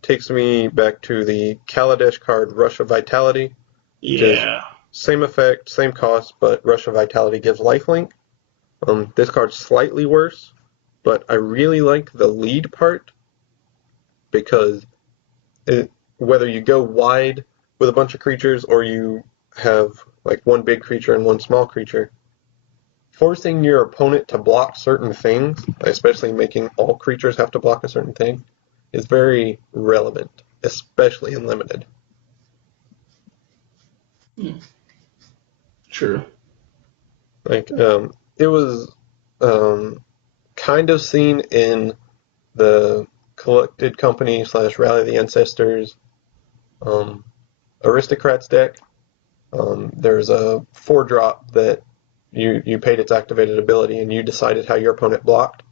takes me back to the Kaladesh card, Rush of Vitality. Yeah. Same effect, same cost, but Rush of Vitality gives lifelink. This card's slightly worse, but I really like the lead part because whether you go wide with a bunch of creatures or you have like one big creature and one small creature, forcing your opponent to block certain things, especially making all creatures have to block a certain thing, is very relevant, especially in limited. True. Like, it was kind of seen in the Collected Company / Rally the Ancestors Aristocrats deck. There's a 4-drop that you paid its activated ability and you decided how your opponent blocked.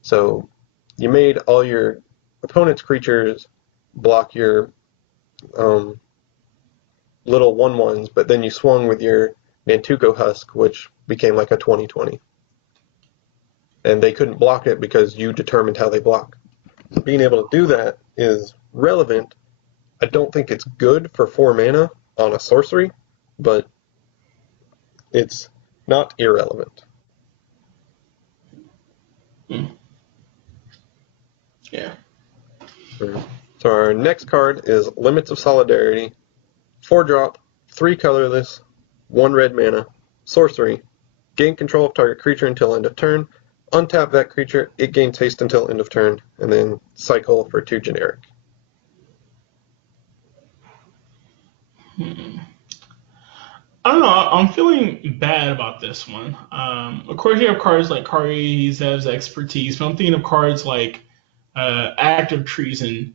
So you made all your opponent's creatures block your little 1/1s, but then you swung with your Nantuko Husk, which became like a 20/20. And they couldn't block it because you determined how they block. So being able to do that is relevant. I don't think it's good for 4 mana on a sorcery, but it's not irrelevant. Yeah. So our next card is Limits of Solidarity. 4-drop, 3 colorless, 1 red mana, sorcery. Gain control of target creature until end of turn. Untap that creature, it gains haste until end of turn, and then cycle for 2 generic. I don't know. I'm feeling bad about this one. Of course, you have cards like Kari Zev's Expertise, but I'm thinking of cards like Act of Treason,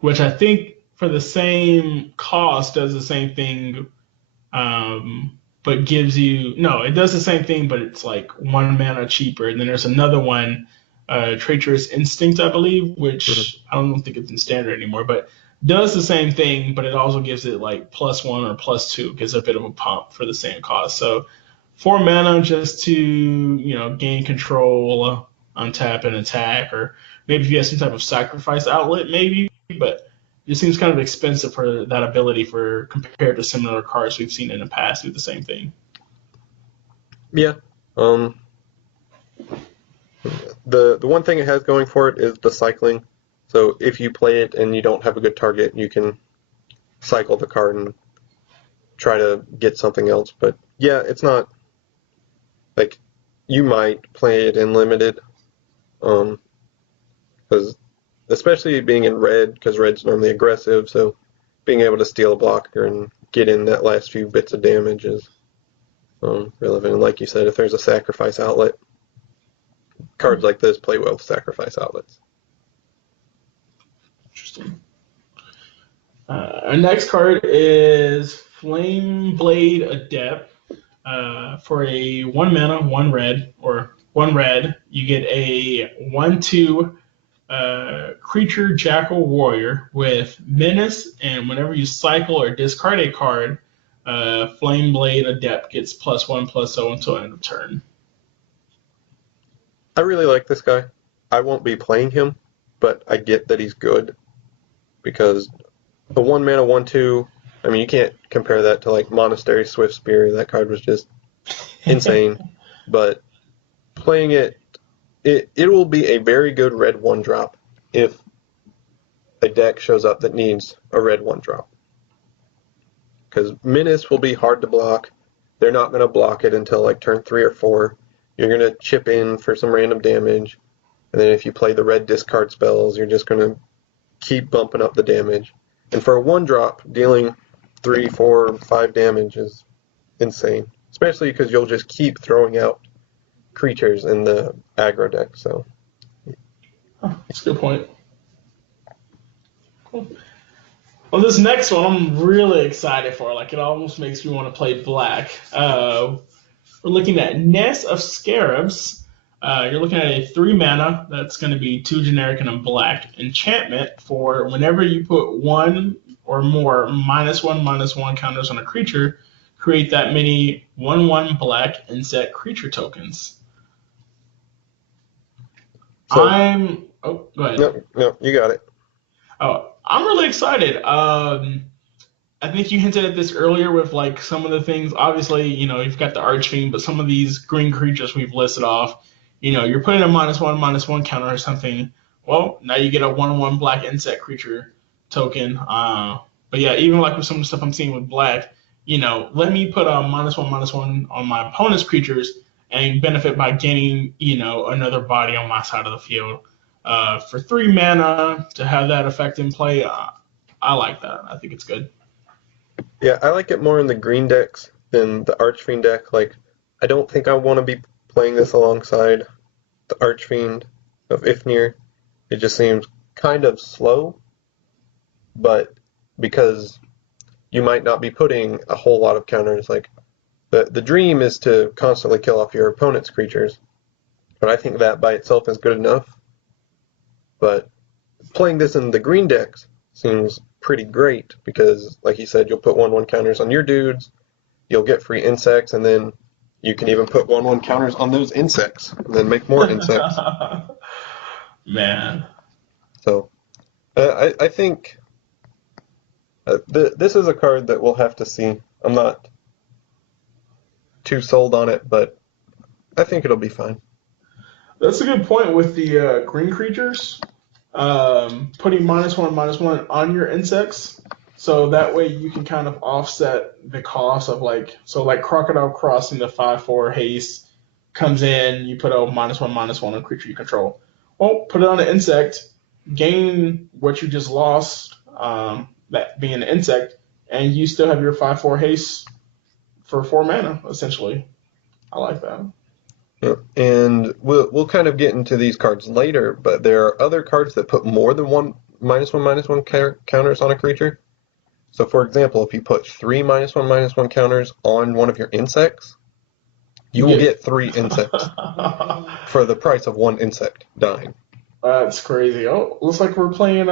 which I think for the same cost does the same thing, but gives you it does the same thing, but it's like 1 mana cheaper. And then there's another one, Traitorous Instinct, I believe, which I don't think it's in standard anymore, but does the same thing, but it also gives it like +1 or +2, gives a bit of a pump for the same cost. So 4 mana just to gain control, untap and attack, or maybe if you have some type of sacrifice outlet, maybe, but it seems kind of expensive for that ability compared to similar cards we've seen in the past do the same thing. Yeah. The one thing it has going for it is the cycling. So if you play it and you don't have a good target, you can cycle the card and try to get something else. But yeah, it's not like you might play it in limited, because especially being in red, because red's normally aggressive. So being able to steal a blocker and get in that last few bits of damage is relevant. And like you said, if there's a sacrifice outlet, cards like this play well with sacrifice outlets. Interesting. Our next card is Flameblade Adept. For a 1 mana, 1 red, you get a 1/2 creature Jackal Warrior with Menace, and whenever you cycle or discard a card, Flameblade Adept gets +1/+0 until end of turn. I really like this guy. I won't be playing him, but I get that he's good because the 1 mana 1/2. I mean, you can't compare that to like Monastery Swift Spear. That card was just insane. But playing it will be a very good red 1-drop if a deck shows up that needs a red 1-drop. Because Menace will be hard to block. They're not going to block it until like turn 3 or 4. You're going to chip in for some random damage. And then if you play the red discard spells, you're just going to keep bumping up the damage. And for a 1-drop, dealing 3, 4, 5 damage is insane. Especially because you'll just keep throwing out creatures in the aggro deck. So That's a good point. Cool. Well, this next one I'm really excited for. Like, it almost makes me want to play black. We're looking at Nest of Scarabs. You're looking at a 3 mana that's going to be 2 generic and a black enchantment for whenever you put 1 or more -1/-1 counters on a creature, create that many 1/1 black insect creature tokens. So, oh, go ahead. No, you got it. Oh, I'm really excited. I think you hinted at this earlier with like some of the things. Obviously, you've got the Archfiend, but some of these green creatures we've listed off, you're putting a -1/-1 counter or something. Well, now you get a 1/1 black insect creature token. But yeah, even like with some of the stuff I'm seeing with black, let me put a -1/-1 on my opponent's creatures and benefit by gaining, another body on my side of the field. For 3 mana to have that effect in play, I like that. I think it's good. Yeah, I like it more in the green decks than the Archfiend deck. Like, I don't think I want to be playing this alongside the Archfiend of Ifnir. It just seems kind of slow, but because you might not be putting a whole lot of counters, like the dream is to constantly kill off your opponent's creatures, but I think that by itself is good enough. But playing this in the green decks seems pretty great because, like you said, you'll put 1/1 counters on your dudes, you'll get free insects, and then you can even put 1/1 counters on those insects, and then make more insects. Man. So, I think this is a card that we'll have to see. I'm not too sold on it, but I think it'll be fine. That's a good point with the green creatures. Putting -1/-1 on your insects, so that way you can kind of offset the cost of like Crocodile Crossing, the 5/4 haste comes in, you put a -1/-1 on a creature you control. Well, put it on an insect, gain what you just lost, that being an insect, and you still have your 5/4 haste for 4 mana essentially. I like that. And we'll kind of get into these cards later, but there are other cards that put more than one -1/-1 counters on a creature. So, for example, if you put 3 -1/-1 counters on one of your insects, you will get 3 insects for the price of 1 insect dying. That's crazy. Oh, looks like we're playing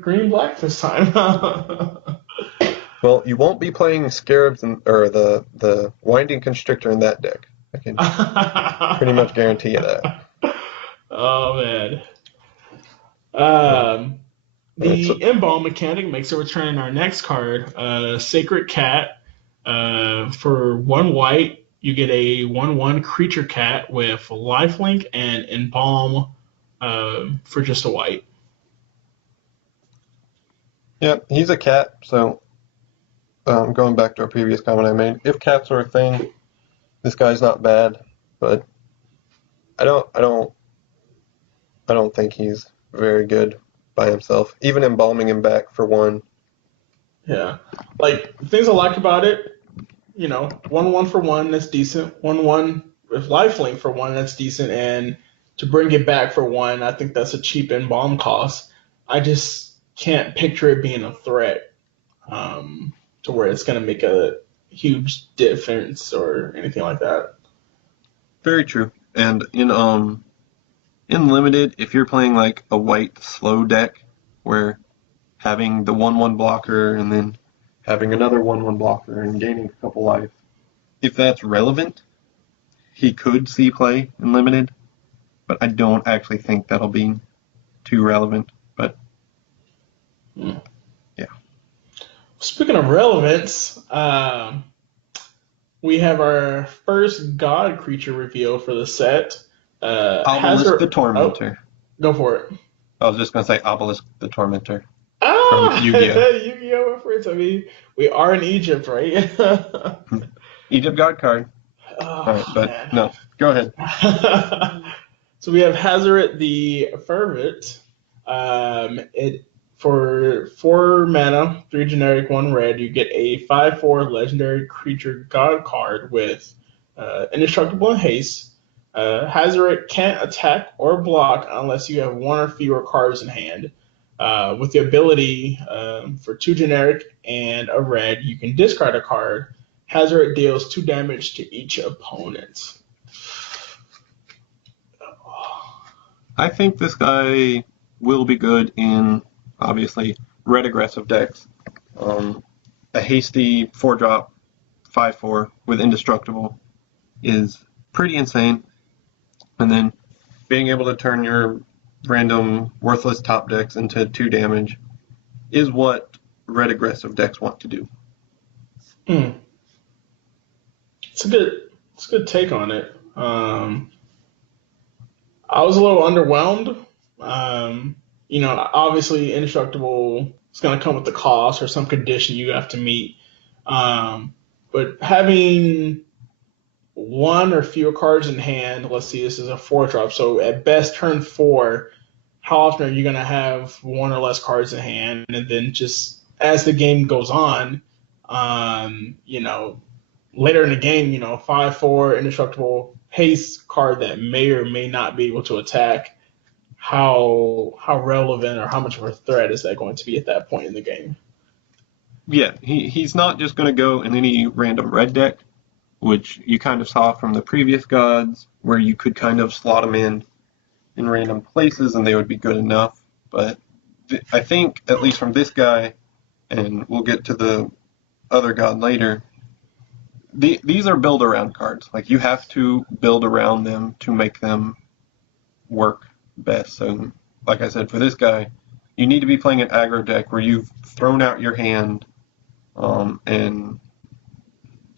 green-black this time. Well, you won't be playing Scarabs or the Winding Constrictor in that deck. I can pretty much guarantee you that. Oh, man. The Embalm mechanic makes a return in our next card. Sacred Cat. For 1 white, you get a 1/1 creature cat with lifelink and Embalm for just a white. Yeah, he's a cat, so going back to our previous comment I made, if cats are a thing, this guy's not bad, but I don't think he's very good by himself. Even embalming him back for 1. Yeah, like things I like about it, 1/1 for 1, that's decent. 1/1 with lifelink for 1, that's decent, and to bring it back for 1, I think that's a cheap embalm cost. I just can't picture it being a threat to where it's going to make a huge difference or anything like that. Very true. And in limited, if you're playing like a white slow deck where having the 1/1 blocker and then having another 1/1 blocker and gaining a couple life, if that's relevant, he could see play in limited, but I don't actually think that'll be too relevant. But yeah. Speaking of relevance, we have our first god creature reveal for the set. Obelisk the Tormentor. Oh, go for it. I was just going to say Obelisk the Tormentor. From Yu-Gi-Oh! Yu-Gi-Oh! Reference. I mean, we are in Egypt, right? Egypt god card. Oh, All right, but man. no, go ahead. So we have Hazoret the Fervent. It for 4 mana, 3 generic, 1 red, you get a 5/4 legendary creature god card with indestructible and haste. Hazoret can't attack or block unless you have 1 or fewer cards in hand. With the ability for 2 generic and a red, you can discard a card. Hazoret deals 2 damage to each opponent. I think this guy will be good in, obviously, red aggressive decks. A hasty 4-drop, 5/4 with indestructible is pretty insane. And then being able to turn your random worthless top decks into 2 damage is what red aggressive decks want to do. It's a good take on it. I was a little underwhelmed. Obviously, indestructible is going to come with the cost or some condition you have to meet. But having 1 or fewer cards in hand, let's see, this is a 4-drop. So at best, turn 4, how often are you going to have 1 or less cards in hand? And then just as the game goes on, later in the game, 5/4 indestructible haste card that may or may not be able to attack. How relevant or how much of a threat is that going to be at that point in the game? Yeah, he's not just going to go in any random red deck, which you kind of saw from the previous gods, where you could kind of slot them in random places and they would be good enough. But I think, at least from this guy, and we'll get to the other god later, these are build around cards. Like, you have to build around them to make them work best. So, like I said, for this guy, you need to be playing an aggro deck where you've thrown out your hand, and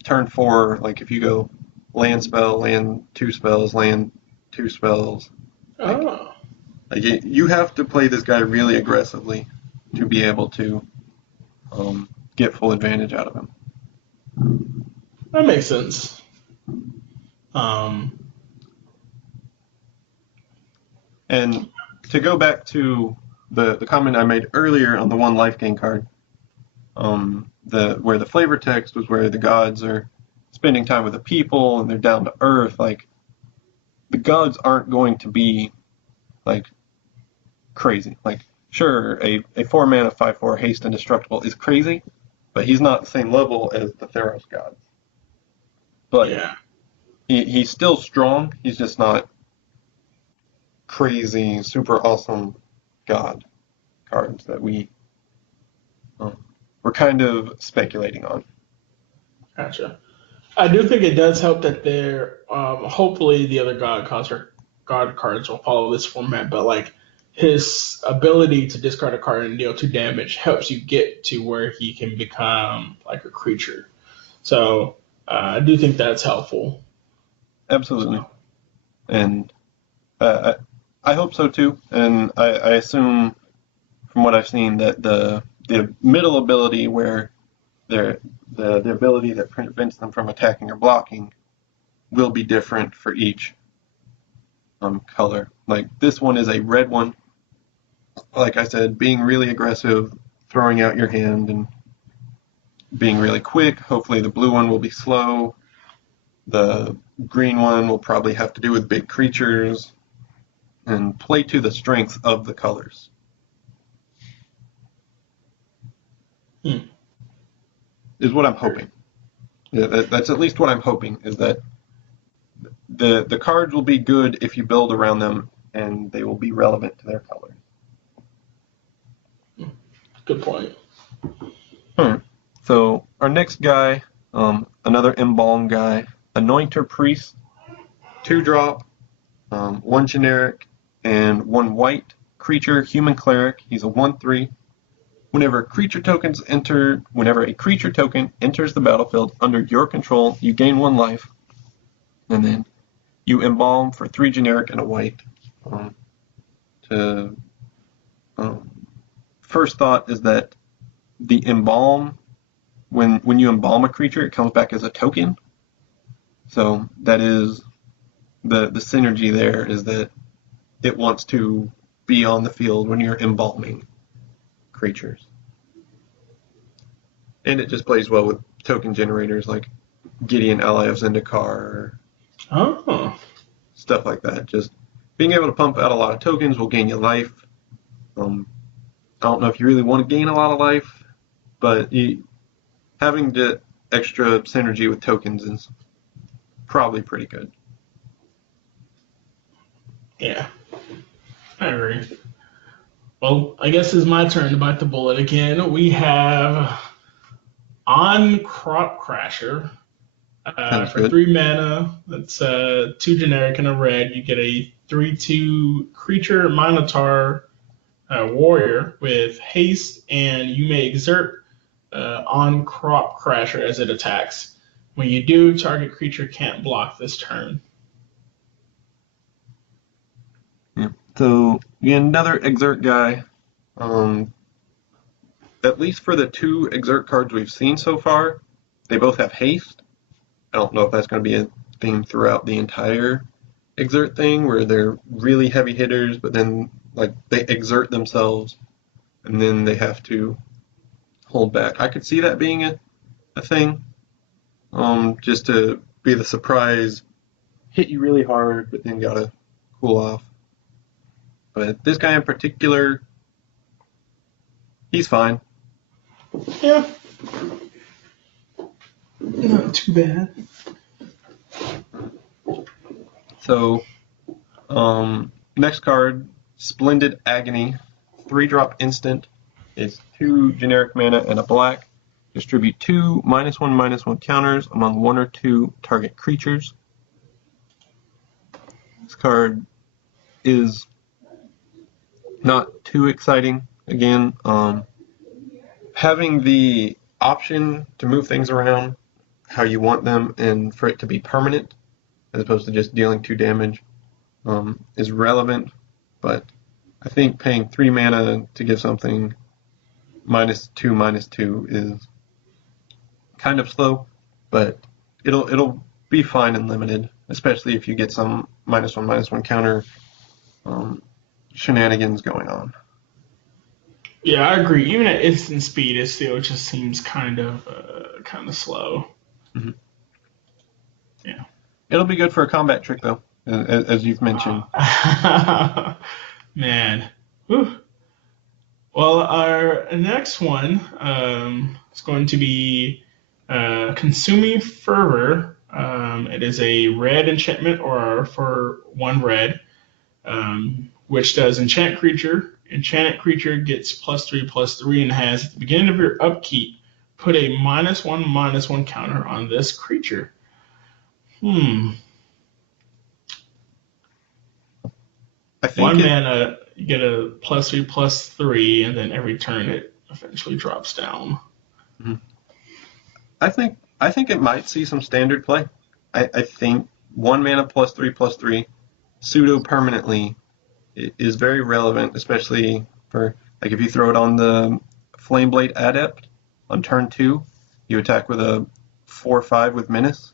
turn 4, like if you go land spell, land 2 spells, land 2 spells. Like you have to play this guy really aggressively to be able to get full advantage out of him. That makes sense. And to go back to the comment I made earlier on the 1 life gain card, where the flavor text was where the gods are spending time with the people and they're down to earth. Like, the gods aren't going to be like crazy. Like, sure, a 4 mana 5/4 haste indestructible is crazy, but he's not the same level as the Theros gods. But yeah, he's still strong. He's just not crazy, super awesome god cards that we're kind of speculating on. Gotcha. I do think it does help that they're hopefully the other god cards will follow this format, but like his ability to discard a card and deal 2 damage helps you get to where he can become like a creature. So I do think that's helpful. Absolutely. And I hope so too. And I assume from what I've seen that the middle ability, where the ability that prevents them from attacking or blocking, will be different for each color. Like, this one is a red one. Like I said, being really aggressive, throwing out your hand, and being really quick. Hopefully the blue one will be slow. The green one will probably have to do with big creatures and play to the strengths of the colors. Is what I'm hoping. Yeah, that's at least what I'm hoping, is that the cards will be good if you build around them and they will be relevant to their colors. Good point. So our next guy, another Embalm guy, Anointer Priest, 2-drop, 1 generic, and 1 white creature, human cleric. He's a 1/3. Whenever a creature token enters the battlefield under your control, you gain 1 life, and then you embalm for 3 generic and a white. First thought is that the embalm, when you embalm a creature, it comes back as a token. So that is the synergy there, is that it wants to be on the field when you're embalming creatures. And it just plays well with token generators like Gideon, Ally of Zendikar, Oh. stuff like that. Just being able to pump out a lot of tokens will gain you life. I don't know if you really want to gain a lot of life, but having the extra synergy with tokens is probably pretty good. Yeah, I agree. Well, I guess it's my turn to bite the bullet again. We have on Crop Crasher for Good. 3 mana. That's 2 generic and a red. You get a 3/2 creature Minotaur warrior with haste, and you may exert on Crop Crasher as it attacks. When you do, target creature can't block this turn. Yeah. So, another exert guy. At least for the 2 exert cards we've seen so far, they both have haste. I don't know if that's going to be a theme throughout the entire exert thing, where they're really heavy hitters, but then like they exert themselves, and then they have to hold back. I could see that being a thing, just to be the surprise, hit you really hard, but then gotta cool off. But this guy in particular, he's fine. Yeah. Not too bad. So, next card, Splendid Agony, 3-drop instant. It's 2 generic mana and a black. Distribute 2 -1/-1 counters among 1 or 2 target creatures. This card is not too exciting. Again, having the option to move things around how you want them and for it to be permanent as opposed to just dealing 2 damage is relevant, but I think paying 3 mana to give something -2/-2 is kind of slow, but it'll be fine and limited, especially if you get some -1/-1 counter shenanigans going on. Yeah, I agree. Even at instant speed, it still just seems kind of slow. Mm-hmm. Yeah. It'll be good for a combat trick, though, as you've mentioned. Man. Whew. Well, our next one is going to be Consuming Fervor. It is a red enchantment, or for 1 red, which does enchant creature. Enchanted creature gets +3/+3 and has, at the beginning of your upkeep, put a -1/-1 counter on this creature. I think 1 mana, you get a +3/+3, and then every turn it eventually drops down. I think it might see some standard play. I think 1 mana +3/+3 pseudo permanently is very relevant, especially for like if you throw it on the Flameblade Adept on turn 2, you attack with a 4/5 with Menace.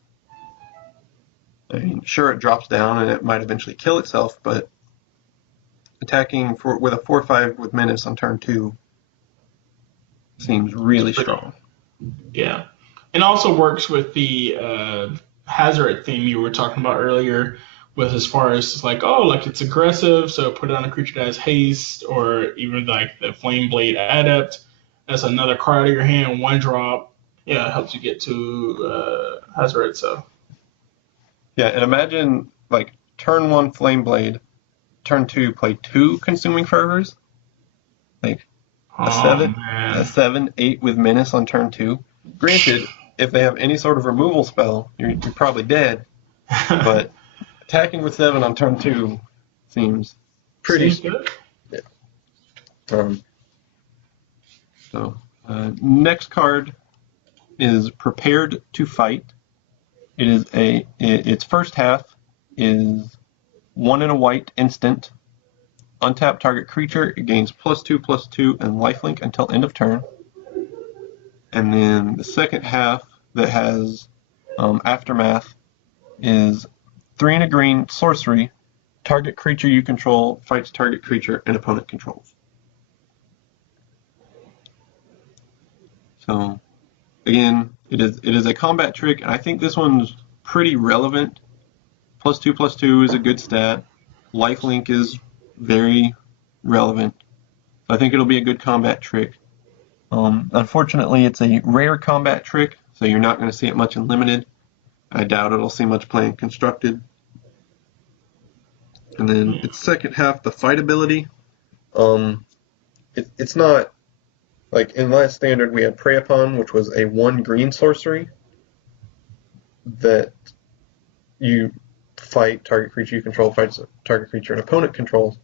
I mean, sure, it drops down and it might eventually kill itself, but attacking with a 4/5 with Menace on turn 2 seems really strong. Yeah. It also works with the Hazard theme you were talking about earlier, with as far as like, it's aggressive, so put it on a creature that has haste, or even like the Flameblade Adept. That's another card out of your hand, 1 drop. Yeah, it helps you get to Hazard, so. Yeah, and imagine like turn 1 Flameblade, turn 2 play 2 Consuming Fervors. Like a 7/8 with Menace on turn 2. Granted, if they have any sort of removal spell, you're probably dead. But attacking with 7 on turn 2 seems pretty good. Yeah. Next card is Prepared to Fight. It is its first half is 1 and a white instant. Untap target creature. It gains +2/+2 and lifelink until end of turn. And then the second half that has Aftermath is 3 and a green sorcery. Target creature you control fights target creature an opponent controls. So, again, it is a combat trick, and I think this one's pretty relevant. +2/+2 is a good stat. Lifelink is very relevant. So I think it'll be a good combat trick. Unfortunately, it's a rare combat trick, so you're not going to see it much in Limited. I doubt it'll see much play in Constructed. And then its second half, the fight ability. It's not like in last standard we had Prey Upon, which was a 1 green sorcery that you fight target creature you control fights target creature an opponent controls.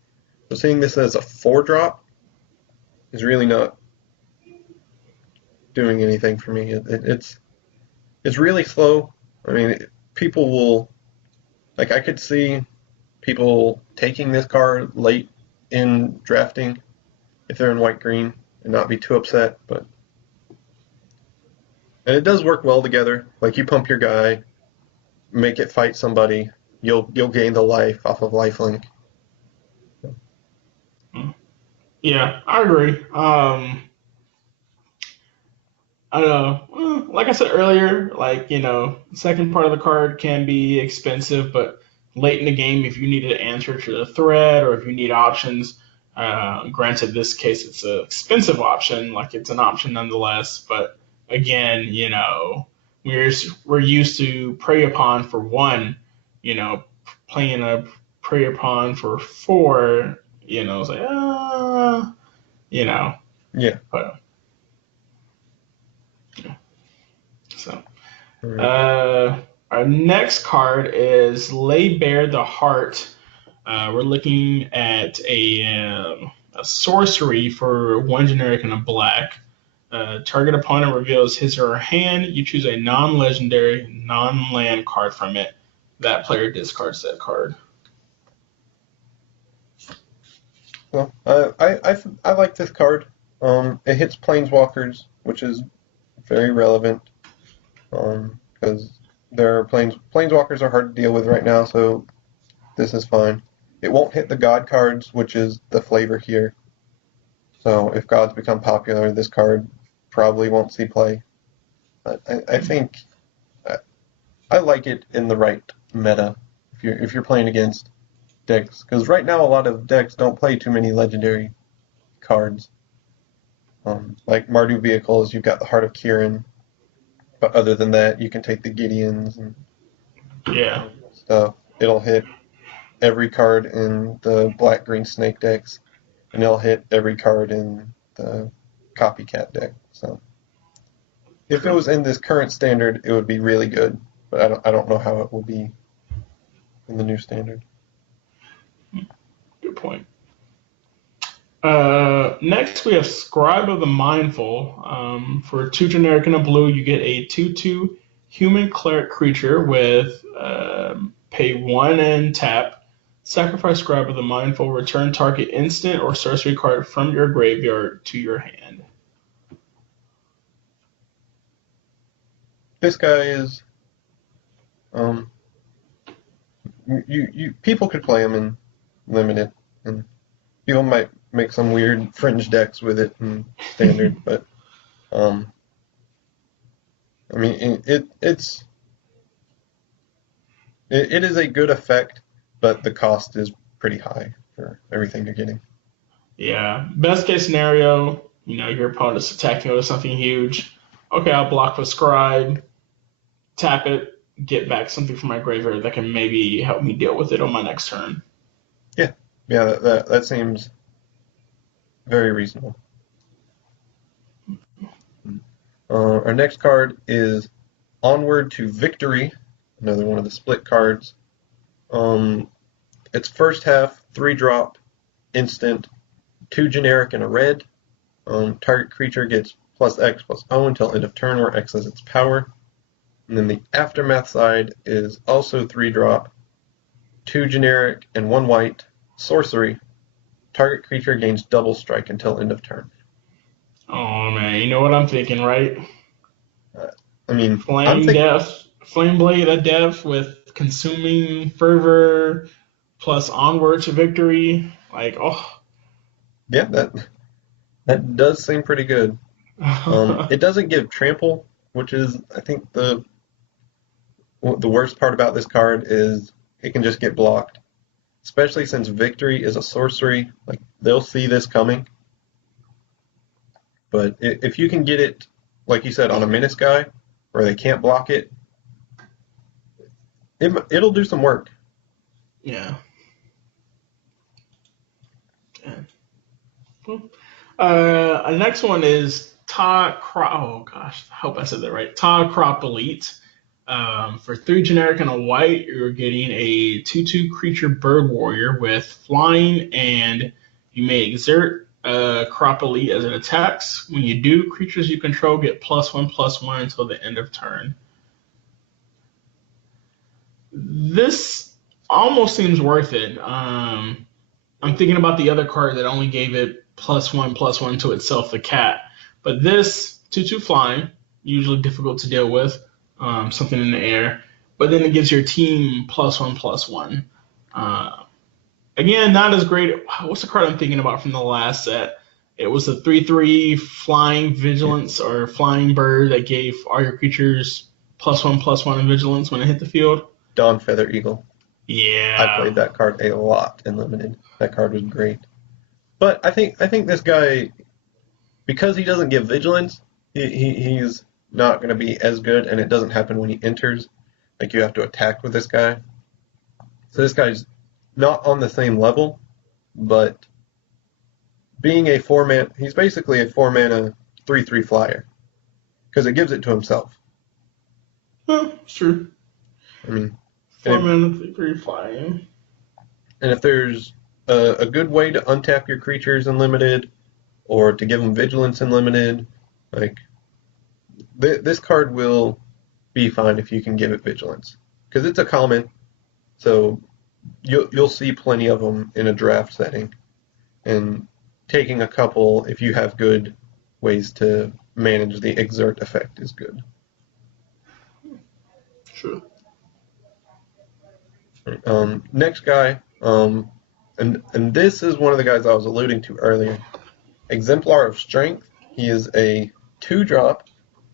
So seeing this as a 4-drop is really not doing anything for me. It's really slow. I mean, people will, like, I could see people taking this card late in drafting if they're in white-green and not be too upset, and it does work well together. Like, you pump your guy, make it fight somebody, you'll gain the life off of lifelink. Yeah, I agree. I don't know. Like I said earlier, the second part of the card can be expensive, but late in the game, if you need an answer to the threat or if you need options, granted, this case it's an expensive option, like it's an option nonetheless. But again, we're used to Prey Upon for 1, playing a Prey Upon for 4, it's like, Yeah. But, so, our next card is Lay Bare the Heart. We're looking at a sorcery for 1 generic and a black. Target opponent reveals his or her hand. You choose a non-legendary, non-land card from it. That player discards that card. Well, I like this card. It hits Planeswalkers, which is very relevant, because Planeswalkers are hard to deal with right now, so this is fine. It won't hit the God cards, which is the flavor here. So if Gods become popular, this card probably won't see play. But I think I like it in the right meta if you're playing against decks, because right now a lot of decks don't play too many legendary cards. Like Mardu vehicles, you've got the Heart of Kirin, but other than that, you can take the Gideons and stuff. It'll hit every card in the black-green snake decks, and it'll hit every card in the copycat deck. So if it was in this current standard, it would be really good, but I don't know how it will be in the new standard. Good point. Next, we have Scribe of the Mindful. For 2 generic and a blue, you get a 2/2 human cleric creature with pay 1 and tap. Sacrifice Scribe of the Mindful. Return target instant or sorcery card from your graveyard to your hand. This guy is people could play him in Limited, and people might make some weird fringe decks with it in Standard, but I mean it is a good effect, but the cost is pretty high for everything you're getting. Yeah, best case scenario, your opponent's attacking with something huge. Okay, I'll block with Scribe, tap it, get back something from my graveyard that can maybe help me deal with it on my next turn. Yeah, that seems very reasonable. Our next card is Onward to Victory, another one of the split cards. Its first half, 3-drop, instant, 2 generic and a red. Target creature gets +X/+O until end of turn, where X is its power. And then the aftermath side is also 3-drop, 2 generic and 1 white, sorcery. Target creature gains double strike until end of turn. Oh man, you know what I'm thinking, right? I mean, Flame Blade of Death with Consuming Fervor, plus onward to victory. Like, oh. Yeah, that does seem pretty good. It doesn't give trample, which is, I think, the worst part about this card is it can just get blocked. Especially since victory is a sorcery, like they'll see this coming. But if you can get it, like you said, on a menace guy, where they can't block it, it'll do some work. Yeah. Next one is oh gosh, I hope I said that right. Crop Elite. For 3 generic and a white, you're getting a 2/2 creature bird warrior with flying, and you may exert Crop Elite as it attacks. When you do, creatures you control get +1/+1 until the end of turn. This almost seems worth it. I'm thinking about the other card that only gave it +1/+1 to itself, the cat. But this 2/2 flying, usually difficult to deal with. Something in the air, but then it gives your team +1/+1. Again, not as great. What's the card I'm thinking about from the last set? It was a 3/3 flying vigilance or flying bird that gave all your creatures +1/+1 in vigilance when it hit the field. Dawn Feather Eagle. Yeah, I played that card a lot in Limited. That card was great. But I think this guy, because he doesn't give vigilance, he's not going to be as good, and it doesn't happen when he enters. Like, you have to attack with this guy. So this guy's not on the same level, but being a 4-mana, he's basically a 4-mana 3/3 flyer, because it gives it to himself. well, it's true. I mean, 4-mana 3/3 flying. And if there's a good way to untap your creatures in Limited, or to give them vigilance in Limited, like, this card will be fine if you can give it vigilance, because it's a common, so you'll see plenty of them in a draft setting, and taking a couple if you have good ways to manage the exert effect is good. Sure. Next guy, and this is one of the guys I was alluding to earlier. Exemplar of Strength. He is a 2-drop,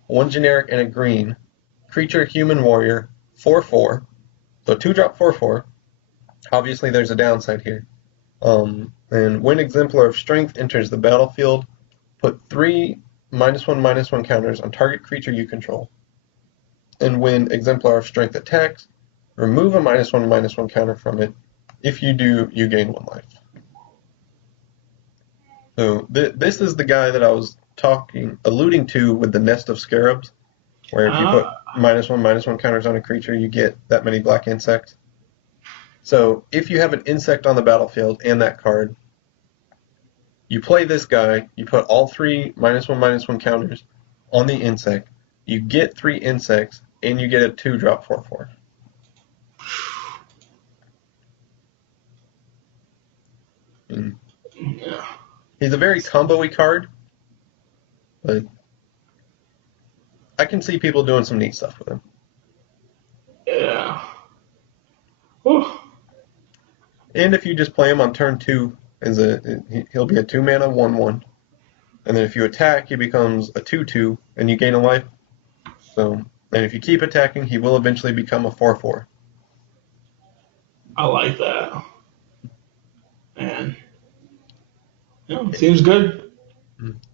1 generic and a green, creature human warrior, 4/4. So 2-drop 4/4. Obviously there's a downside here. And when Exemplar of Strength enters the battlefield, put 3 -1/-1 counters on target creature you control. And when Exemplar of Strength attacks, remove a -1/-1 counter from it. If you do, you gain 1 life. So this is the guy that I was alluding to with the Nest of Scarabs, where if you put -1/-1 counters on a creature, you get that many black insects. So if you have an insect on the battlefield and that card, you play this guy, you put all 3 -1/-1 counters on the insect, you get 3 insects, and you get a 2-drop 4/4. Yeah. He's a very combo-y card, but I can see people doing some neat stuff with him. Yeah. Whew. And if you just play him on turn 2, he'll be a 2-mana 1/1. And then if you attack, he becomes a 2/2, and you gain a life. So, and if you keep attacking, he will eventually become a 4/4. I like that. Man. Yeah, seems good.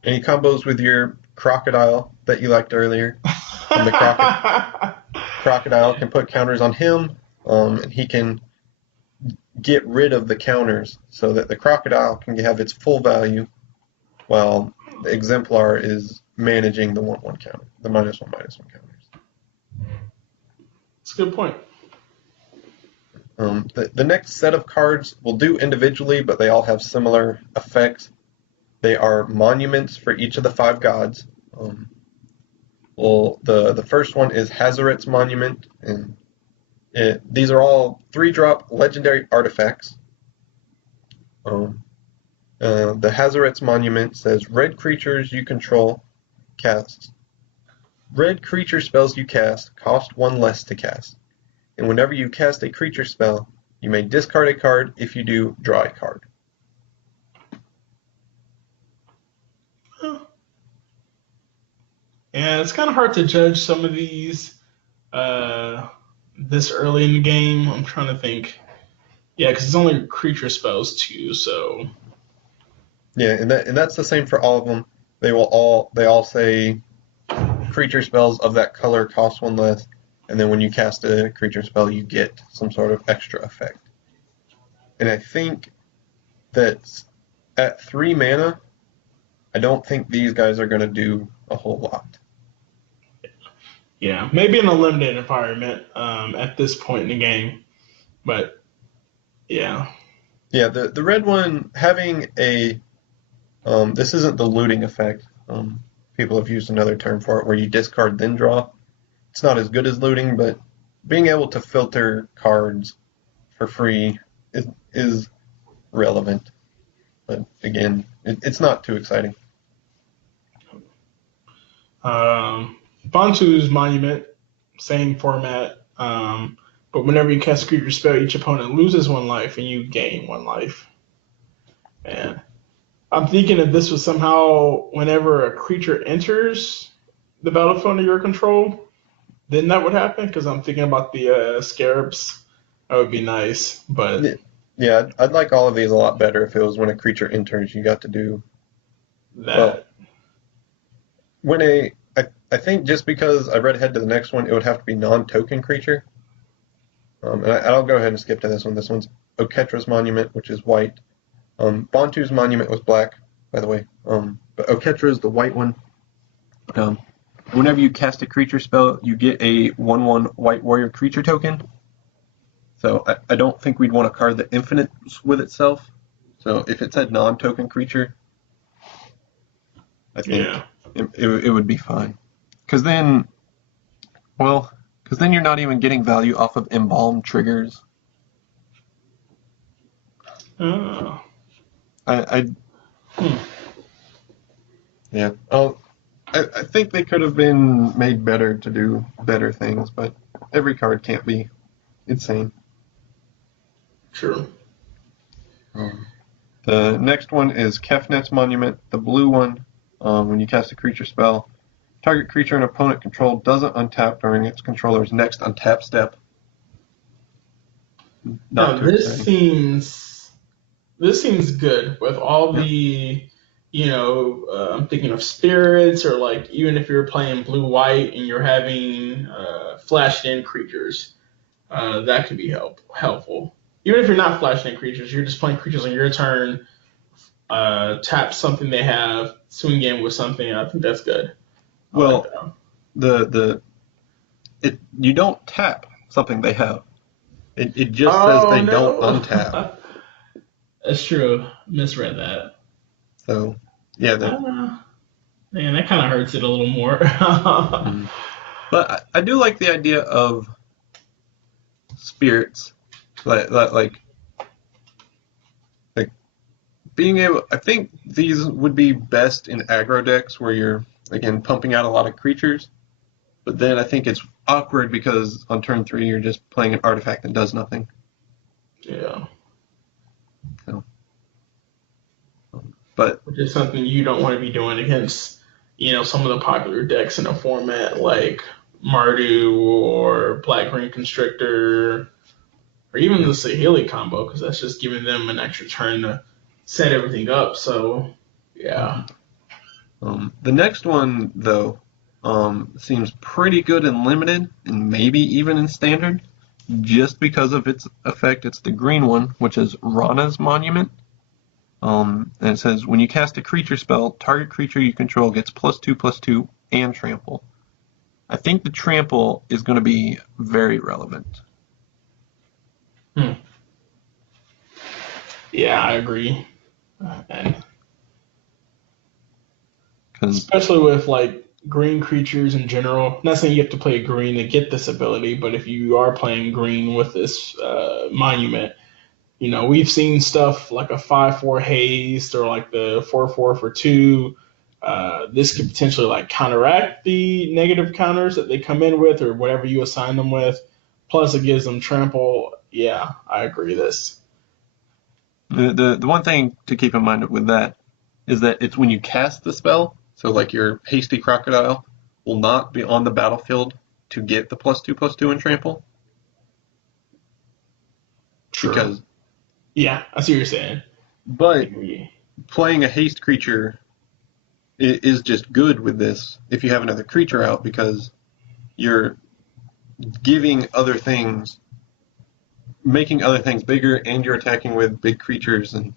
Any combos with your Crocodile that you liked earlier? And the Crocodile can put counters on him, and he can get rid of the counters so that the Crocodile can have its full value, while the Exemplar is managing the 1/1 counter, the -1/-1 counters. That's a good point. The next set of cards we'll do individually, but they all have similar effects. They are monuments for each of the 5 gods. The first one is Hazoret's Monument, and these are all 3-drop legendary artifacts. The Hazoret's Monument says red creatures you control cast. Red creature spells you cast cost 1 less to cast. And whenever you cast a creature spell, You may discard a card. If you do, draw a card. And it's kind of hard to judge some of these this early in the game. I'm trying to think. Yeah, because it's only creature spells too, so. Yeah, and that's the same for all of them. They all say creature spells of that color cost one less, and then when you cast a creature spell, you get some sort of extra effect. And I think that at 3 mana, I don't think these guys are going to do a whole lot. Yeah, maybe in a limited environment at this point in the game, but yeah. Yeah, the red one having a this isn't the looting effect. People have used another term for it where you discard then draw. It's not as good as looting, but being able to filter cards for free is relevant. But again, it's not too exciting. Bantu's Monument, same format, but whenever you cast a creature spell, each opponent loses 1 life and you gain 1 life. And I'm thinking if this was somehow whenever a creature enters the battlefield under your control, then that would happen, because I'm thinking about the scarabs. That would be nice, but... Yeah, I'd like all of these a lot better if it was when a creature enters, you got to do that. Well, when I think just because I read ahead to the next one, it would have to be non-token creature. And I'll go ahead and skip to this one. This one's Oketra's Monument, which is white. Bantu's Monument was black, by the way. But Oketra is the white one. Whenever you cast a creature spell, you get a 1/1 white warrior creature token. So I don't think we'd want a card that infinites with itself. So if it said non-token creature, I think it would be fine. Because then you're not even getting value off of embalm triggers. Oh. Yeah. I think they could have been made better to do better things, but every card can't be insane. True. The next one is Kefnet's Monument, the blue one. When you cast a creature spell, target creature an opponent control doesn't untap during its controller's next untap step. This seems good with all the, I'm thinking of spirits, or like even if you're playing blue-white and you're having flashed-in creatures, that could be helpful. Even if you're not flashing in creatures, you're just playing creatures on your turn, tap something they have, swing in with something. I think that's good. Well, you don't tap something they have. It just says they don't untap. That's true. Misread that. So, yeah. Man, that kind of hurts it a little more. But I do like the idea of spirits, like being able. I think these would be best in aggro decks where you're again pumping out a lot of creatures. But then I think it's awkward because on turn 3 you're just playing an artifact that does nothing. Yeah. So, which is something you don't want to be doing against, some of the popular decks in a format like Mardu or Black-Green Constrictor, or even the Saheeli combo, because that's just giving them an extra turn to set everything up. So, yeah. The next one, though, seems pretty good in limited and maybe even in standard, just because of its effect. It's the green one, which is Rana's Monument. And it says, when you cast a creature spell, target creature you control gets +2/+2 and trample. I think the trample is going to be very relevant. Yeah, I agree. Especially with like green creatures in general. Not saying you have to play green to get this ability, but if you are playing green with this monument, we've seen stuff like a 5/4 haste or like the 4/4 for 2. This could potentially like counteract the negative counters that they come in with or whatever you assign them with. Plus, it gives them trample Yeah, I agree. This. The one thing to keep in mind with that is that it's when you cast the spell, so like your hasty crocodile will not be on the battlefield to get the +2/+2 and trample. True. Because yeah, I see what you're saying. But playing a haste creature is just good with this if you have another creature out, because you're giving other things, making other things bigger, and you're attacking with big creatures. And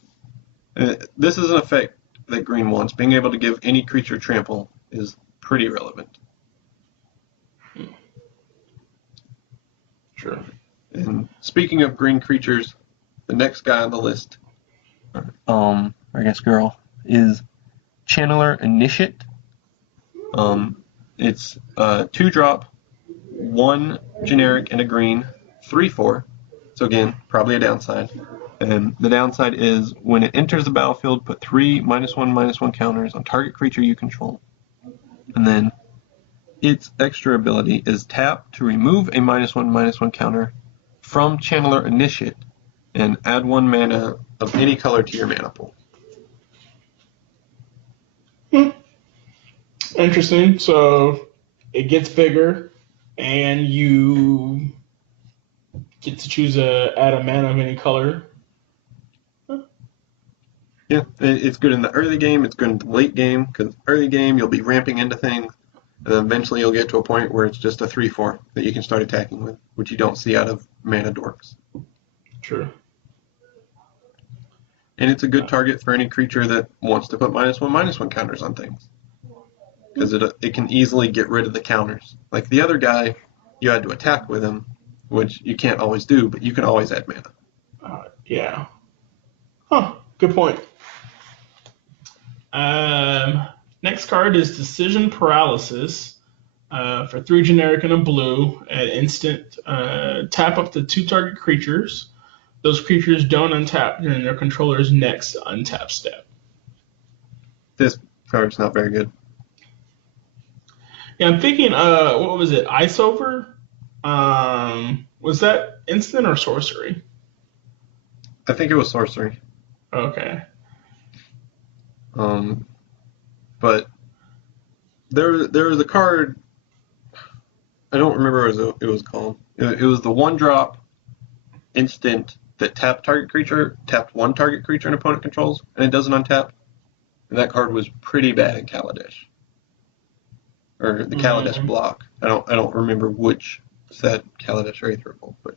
this is an effect that green wants. Being able to give any creature trample is pretty relevant. Sure. And speaking of green creatures, the next guy on the list, I guess girl, is Channeler Initiate. It's 2-drop, 1 generic and a green, 3/4. So again, probably a downside. And the downside is when it enters the battlefield, put 3 -1/-1 counters on target creature you control. And then its extra ability is tap to remove a -1/-1 counter from Channeler Initiate and add 1 mana of any color to your mana pool. Interesting. So it gets bigger, and you get to choose add a mana of any color. Yeah, it's good in the early game, it's good in the late game, because early game you'll be ramping into things, and then eventually you'll get to a point where it's just a 3/4 that you can start attacking with, which you don't see out of mana dorks. True. And it's a good target for any creature that wants to put -1/-1 counters on things, because it can easily get rid of the counters. Like the other guy, you had to attack with him, which you can't always do, but you can always add mana. Yeah. Huh. Good point. Next card is Decision Paralysis. For 3 generic and a blue, at instant, tap up to 2 target creatures. Those creatures don't untap during their controller's next untap step. This card's not very good. Yeah, I'm thinking, what was it? Ice Over? Was that instant or sorcery? I think it was sorcery. Okay. But there was a card, I don't remember what it was called. It was the 1-drop instant that tapped 1 target creature an opponent controls, and it doesn't untap. And that card was pretty bad in Kaladesh. Or the Kaladesh block. I don't remember which set, Kaladesh or Aetherful, but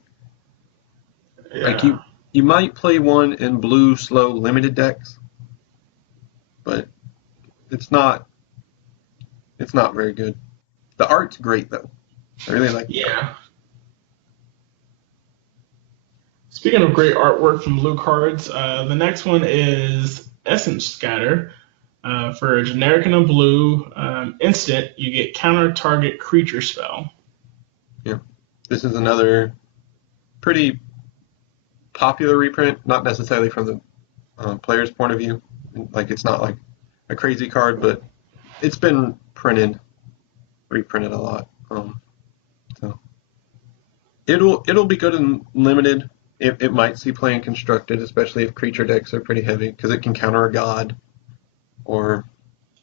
like you might play one in blue slow limited decks, but it's not very good. The art's great though. I really like it. Yeah. Speaking of great artwork from blue cards, the next one is Essence Scatter. For a generic and a blue instant, you get counter target creature spell. Yeah. This is another pretty popular reprint, not necessarily from the player's point of view. Like it's not like a crazy card, but it's been reprinted a lot. So it'll be good in limited. It might see play in constructed, especially if creature decks are pretty heavy, because it can counter a god or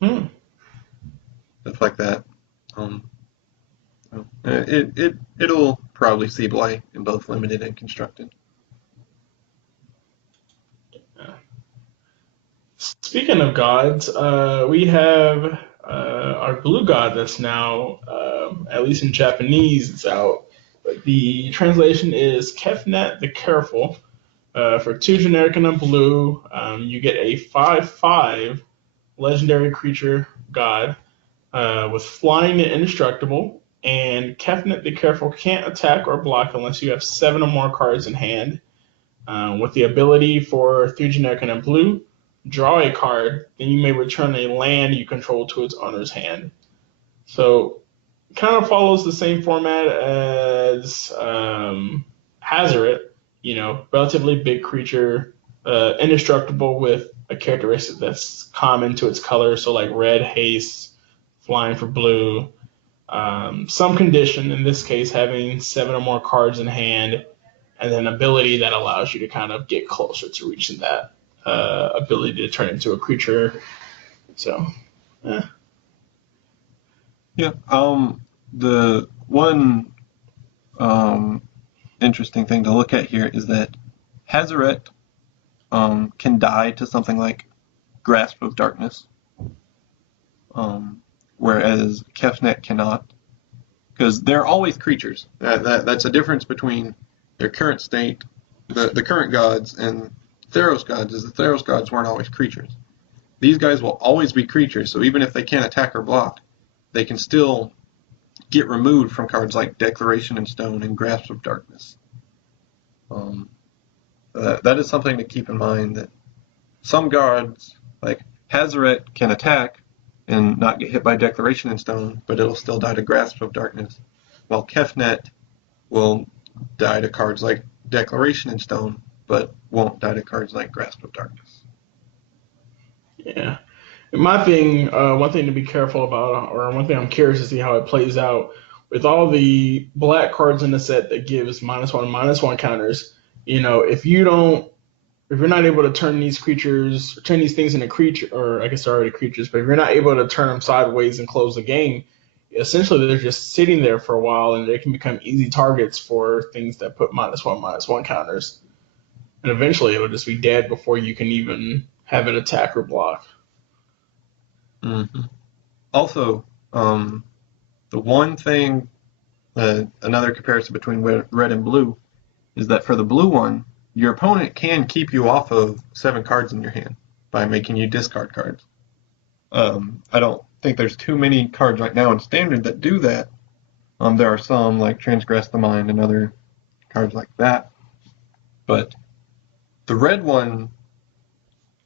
stuff like that. It'll probably see play in both limited and constructed. Speaking of gods, we have our blue god that's now, at least in Japanese, it's out. But the translation is Kefnet the Careful. For 2 generic and a blue, you get a 5/5 legendary creature god with flying and indestructible. And Kefnet the Careful can't attack or block unless you have 7 or more cards in hand. With the ability for 3 generic and a blue, draw a card, then you may return a land you control to its owner's hand. So it kind of follows the same format as Hazoret, relatively big creature, indestructible with a characteristic that's common to its color, so like red, haste, flying for blue. Some condition, in this case having 7 or more cards in hand, and then ability that allows you to kind of get closer to reaching that ability to turn into a creature. So, Yeah. The one interesting thing to look at here is that Hazaret can die to something like Grasp of Darkness, whereas Kefnet cannot, because they're always creatures. That's a difference between their current state, the current gods, and Theros gods, is the Theros gods weren't always creatures. These guys will always be creatures, so even if they can't attack or block, they can still get removed from cards like Declaration in Stone and Grasp of Darkness. That is something to keep in mind, that some gods, like Hazaret, can attack and not get hit by Declaration in Stone, but it'll still die to Grasp of Darkness, while Kefnet will die to cards like Declaration in Stone, but won't die to cards like Grasp of Darkness. yeah. My thing, one thing to be careful about, or one thing I'm curious to see how it plays out, with all the black cards in the set that gives -1/-1 counters. If you're not able to turn these things into creature, or I guess they're already creatures, but if you're not able to turn them sideways and close the game, essentially they're just sitting there for a while, and they can become easy targets for things that put -1/-1 counters, and eventually it'll just be dead before you can even have it attack or block. Mm-hmm. Also, the one thing, another comparison between red and blue, is that for the blue one, your opponent can keep you off of 7 cards in your hand by making you discard cards. I don't think there's too many cards right now in Standard that do that. There are some, like Transgress the Mind and other cards like that. But the red one,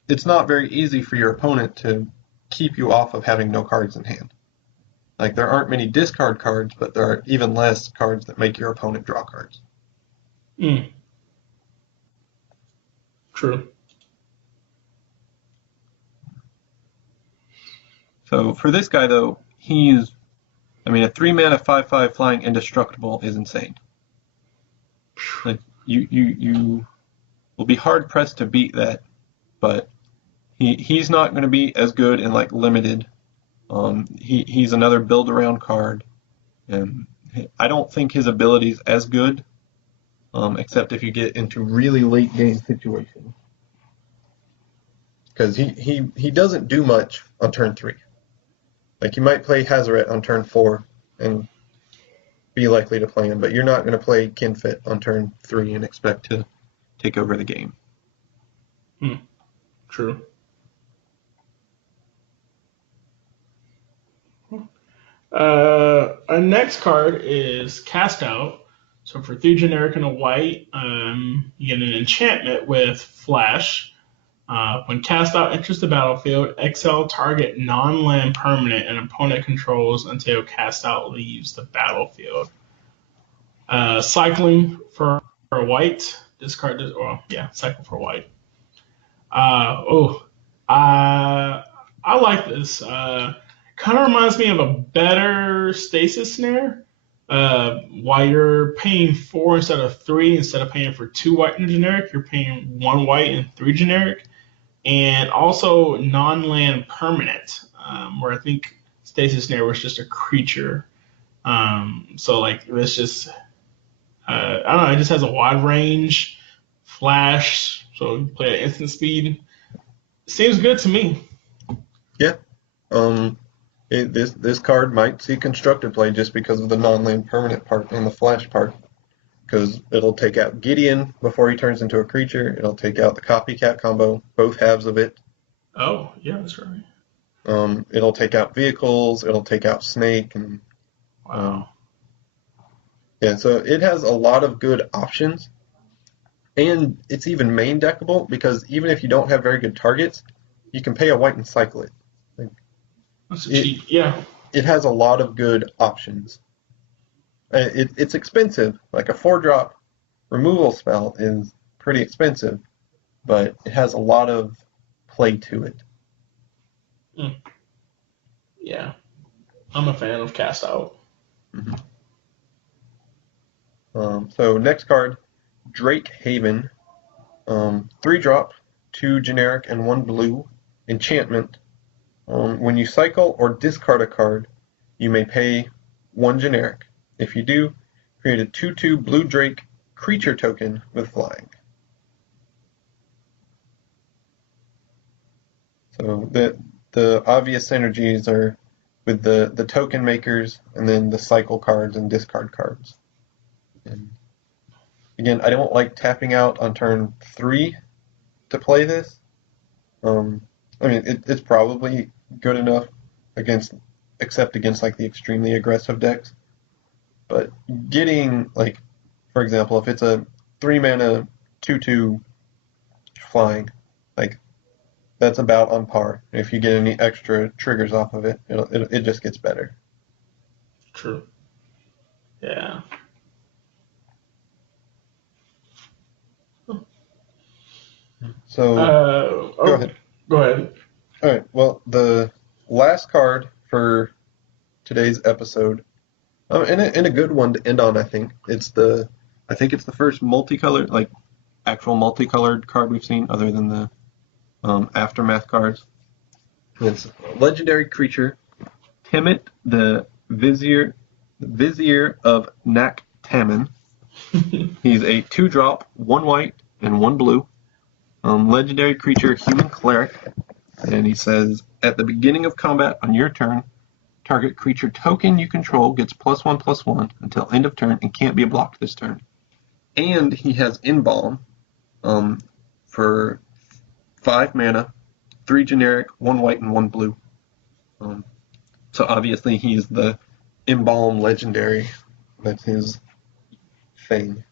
it's not very easy for your opponent to keep you off of having no cards in hand. Like, there aren't many discard cards, but there are even less cards that make your opponent draw cards. True. So for this guy, though, a 3-mana 5/5 flying indestructible is insane. Like, you will be hard pressed to beat that, but he's not going to be as good in like limited. He's another build around card, and I don't think his ability is as good, except if you get into really late game situations, because he doesn't do much on turn 3. Like, you might play Hazaret on turn 4 and be likely to play him, but you're not going to play Kinfit on turn 3 and expect to take over the game. True. Our next card is Cast Out. So for 3 generic and a white, you get an enchantment with Flash. When Cast Out enters the battlefield, exile target non-land permanent an opponent controls until Cast Out leaves the battlefield. Cycling for white. Discard this. Cycle for white. I like this. Kind of reminds me of a better Stasis Snare. While you're paying 4 instead of 3, instead of paying for 2 white and generic, you're paying 1 white and 3 generic. And also non-land permanent, where I think Stasis Snare was just a creature. So like this just, I don't know, it just has a wide range, flash, so you play at instant speed. Seems good to me. Yeah. This card might see constructed play just because of the non-land permanent part and the flash part. Because it'll take out Gideon before he turns into a creature. It'll take out the copycat combo, both halves of it. Oh, yeah, that's right. It'll take out vehicles. It'll take out Snake. And wow. Yeah, so it has a lot of good options. And it's even main deckable, because even if you don't have very good targets, you can pay a white and cycle it. That's cheap. Yeah. It has a lot of good options. It's expensive. Like, a 4-drop removal spell is pretty expensive, but it has a lot of play to it. Yeah. I'm a fan of Cast Out. Mm-hmm. So next card Drake Haven, 3-drop, 2 generic and 1 blue, enchantment. When you cycle or discard a card, you may pay 1 generic. If you do, create a 2/2 blue Drake creature token with flying. So the obvious synergies are with the token makers and then the cycle cards and discard cards. And again, I don't like tapping out on turn 3 to play this. I mean, it's probably good enough except against like the extremely aggressive decks. But getting, like, for example, if it's a 3-mana 2/2 flying, like, that's about on par. If you get any extra triggers off of it, it just gets better. True. Yeah. So, go ahead. Go ahead. All right. Well, the last card for today's episode, and a good one to end on, I think. It's the first multicolored, like actual multicolored card we've seen, other than the Aftermath cards. It's a legendary creature, Timmit, the Vizier of Naktaman. He's a 2-drop, 1 white, and 1 blue. Legendary creature, human cleric, and he says, at the beginning of combat on your turn, target creature token you control gets +1/+1 until end of turn and can't be blocked this turn. And he has Embalm for 5 mana, 3 generic, 1 white, and 1 blue. So obviously he's the Embalm legendary. That's his thing.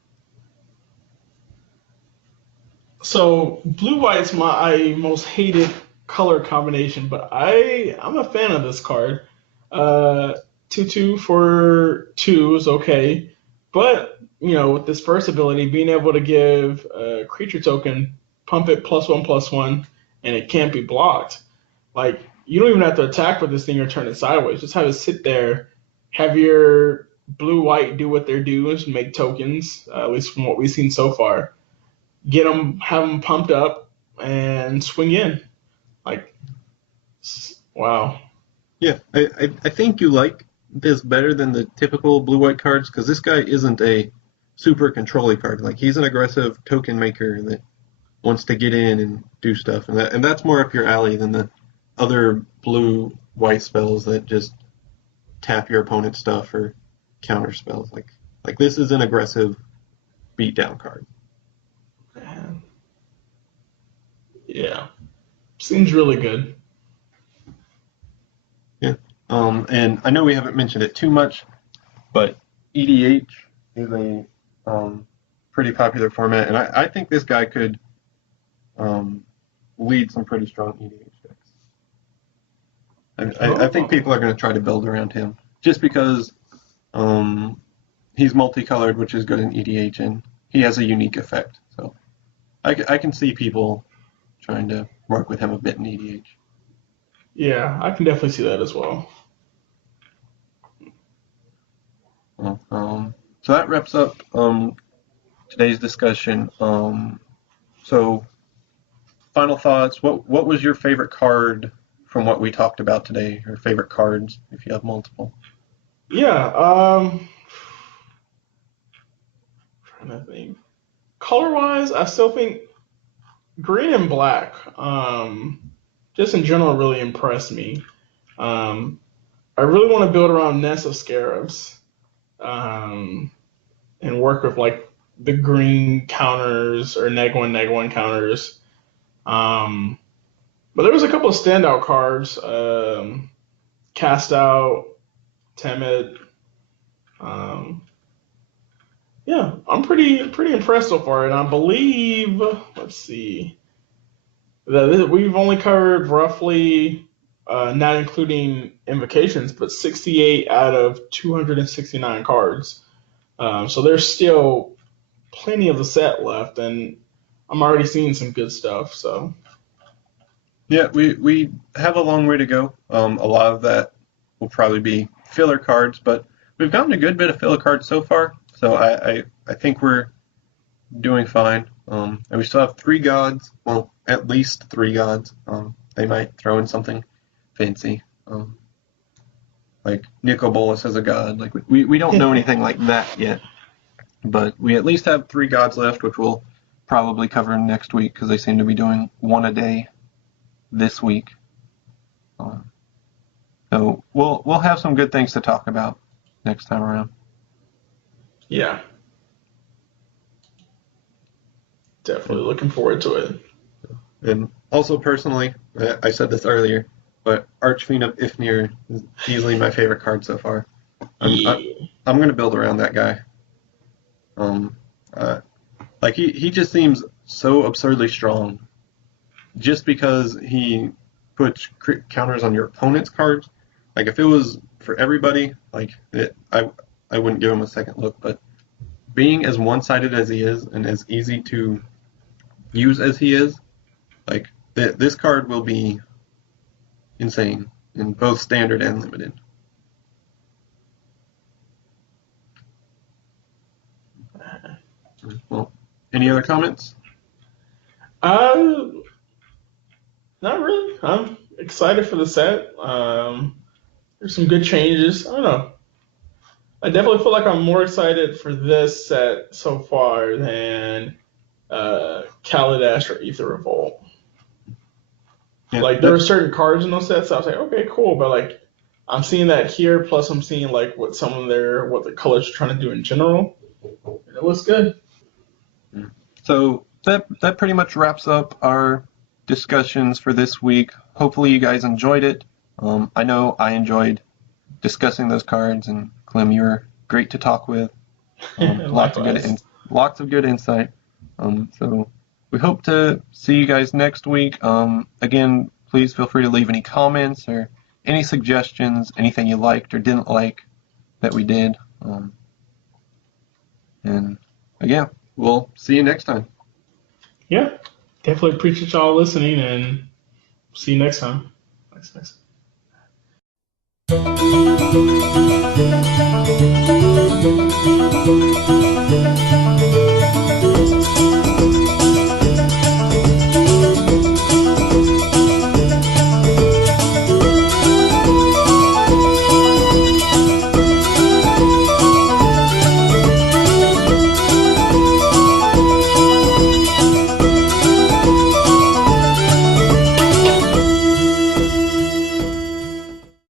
So blue-white's my most hated color combination, but I'm a fan of this card. 2/2 for 2 is okay, but with this first ability, being able to give a creature token, pump it +1/+1, and it can't be blocked. Like, you don't even have to attack with this thing or turn it sideways. Just have it sit there, have your blue-white do what they're doing, make tokens, at least from what we've seen so far. Get them, have them pumped up, and swing in. Like, wow. Yeah, I think you like this better than the typical blue-white cards, because this guy isn't a super control-y card. Like, he's an aggressive token maker that wants to get in and do stuff, and that's more up your alley than the other blue-white spells that just tap your opponent's stuff or counter spells. Like this is an aggressive beatdown card. Yeah. Seems really good. Yeah. And I know we haven't mentioned it too much, but EDH is a pretty popular format, and I think this guy could lead some pretty strong EDH decks. I think people are going to try to build around him, just because he's multicolored, which is good in EDH, and he has a unique effect. So I can see people trying to work with him a bit in EDH. Yeah, I can definitely see that as well. Well, so that wraps up today's discussion. So, final thoughts. What was your favorite card from what we talked about today, or favorite cards if you have multiple? Yeah. Trying to think. Color-wise, I still think green and black, just in general, really impressed me. I really want to build around Nest of Scarabs, and work with like the green counters or neg1 counters. But there was a couple of standout cards. Cast Out, Timid. Yeah, I'm pretty impressed so far, and I believe, let's see, that we've only covered roughly, not including invocations, but 68 out of 269 cards. So there's still plenty of the set left, and I'm already seeing some good stuff. So yeah, we have a long way to go. A lot of that will probably be filler cards, but we've gotten a good bit of filler cards so far. So I think we're doing fine. And we still have 3 gods. Well, at least 3 gods. They might throw in something fancy. Like Nicol Bolas as a god. Like we don't know anything like that yet. But we at least have 3 gods left, which we'll probably cover next week because they seem to be doing 1 a day this week. So we'll have some good things to talk about next time around. Yeah. Definitely looking forward to it. And also personally, I said this earlier, but Archfiend of Ifnir is easily my favorite card so far. I'm going to build around that guy. Like he just seems so absurdly strong. Just because he puts crit counters on your opponent's cards. Like if it was for everybody, like I wouldn't give him a second look. But being as one-sided as he is and as easy to use as he is, like this card will be insane in both standard and limited. Well, any other comments? Not really. I'm excited for the set. There's some good changes. I don't know. I definitely feel like I'm more excited for this set so far than Kaladesh or Aether Revolt. Yeah, like there are certain cards in those sets. I was like, okay, cool, but like I'm seeing that here. Plus, I'm seeing like what the colors are trying to do in general. And it looks good. So that pretty much wraps up our discussions for this week. Hopefully you guys enjoyed it. I know I enjoyed discussing those cards, and Clem, you were great to talk with. Lots of good insight. So we hope to see you guys next week. Again, please feel free to leave any comments or any suggestions, anything you liked or didn't like that we did. And again, we'll see you next time. Yeah, definitely appreciate y'all listening, and see you next time. Thanks.